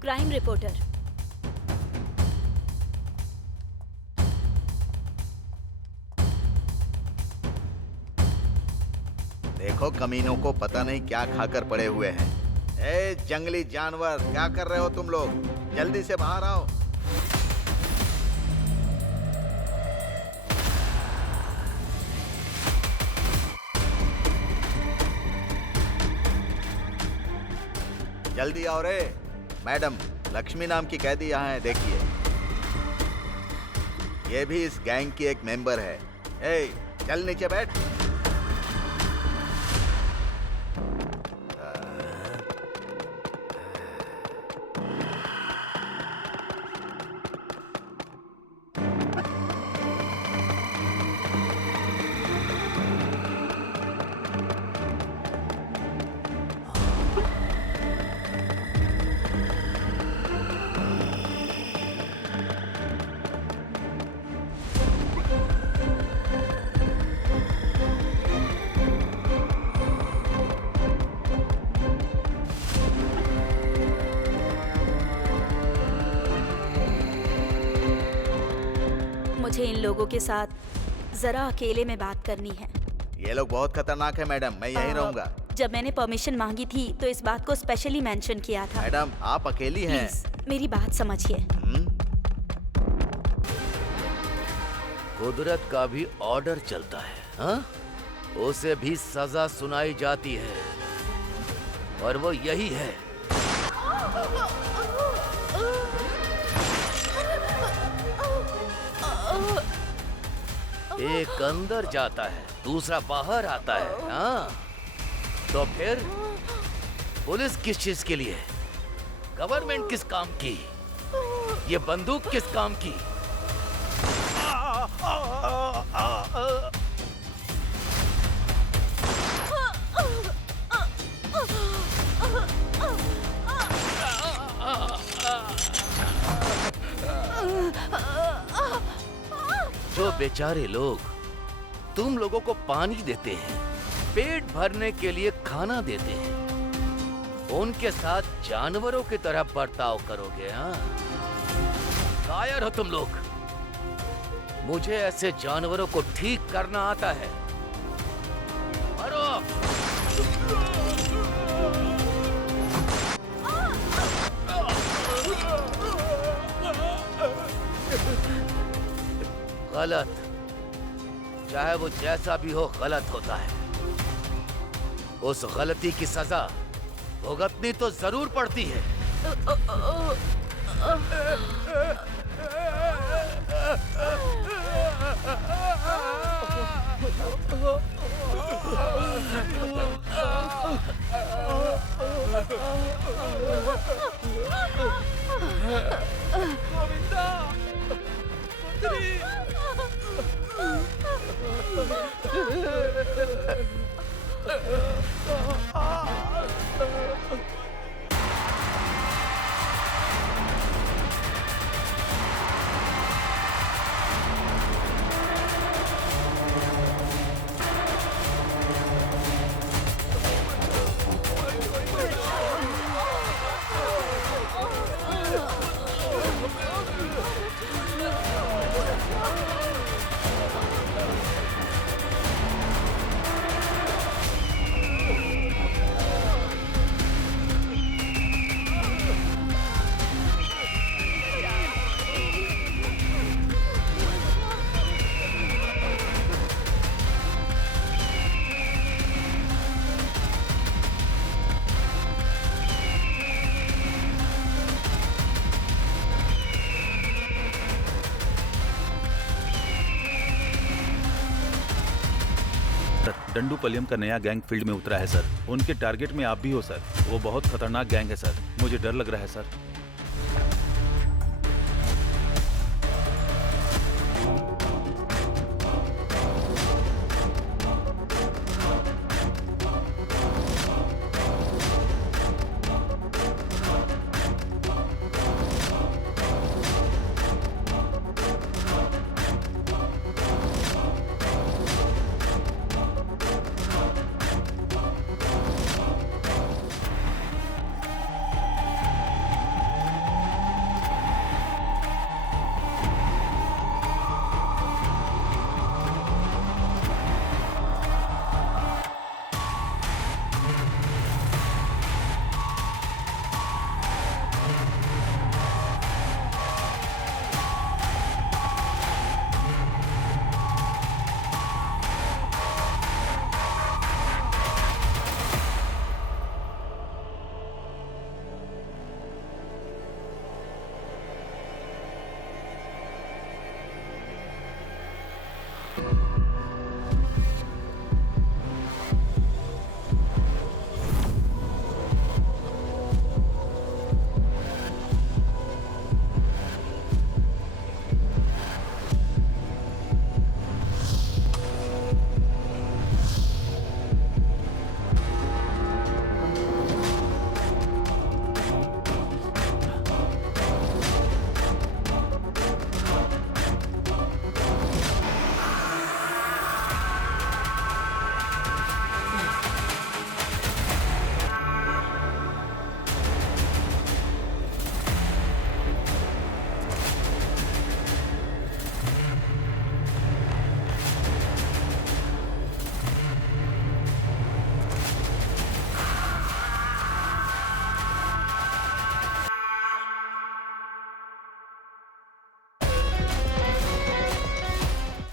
Crime reporter. देखो कमीनों को पता नहीं क्या खाकर पड़े हुए हैं। ए जंगली जानवर, क्या कर रहे हो तुम लोग? जल्दी से बाहर आओ। जल्दी आओ रे। मैडम, लक्ष्मी नाम की कैदी यहाँ है, देखिए। ये भी इस गैंग की एक मेंबर है। ए, चल नीचे बैठ। मुझे इन लोगों के साथ जरा अकेले में बात करनी है। ये लोग बहुत खतरनाक है मैडम, मैं यहीं रहूंगा। जब मैंने परमिशन मांगी थी तो इस बात को स्पेशली मेंशन किया था। मैडम, आप अकेली हैं। प्लीज मेरी बात समझिए। कुदरत का भी ऑर्डर चलता है, हाँ? उसे भी सजा सुनाई जाती है और वो यही है। एक अंदर जाता है, दूसरा बाहर आता है, हाँ? तो फिर पुलिस किस चीज के लिए? गवर्नमेंट किस काम की? ये बंदूक किस काम की? जो बेचारे लोग तुम लोगों को पानी देते हैं, पेट भरने के लिए खाना देते हैं, उनके साथ जानवरों की तरह बर्ताव करोगे, हाँ? कायर हो तुम लोग। मुझे ऐसे जानवरों को ठीक करना आता है। मारो! गलत, चाहे वो जैसा भी हो, गलत होता है। उस गलती की सजा भुगतनी तो जरूर पड़ती है। डंडूपलियम का नया गैंग फील्ड में उतरा है सर। उनके टारगेट में आप भी हो सर। वो बहुत खतरनाक गैंग है सर। मुझे डर लग रहा है सर।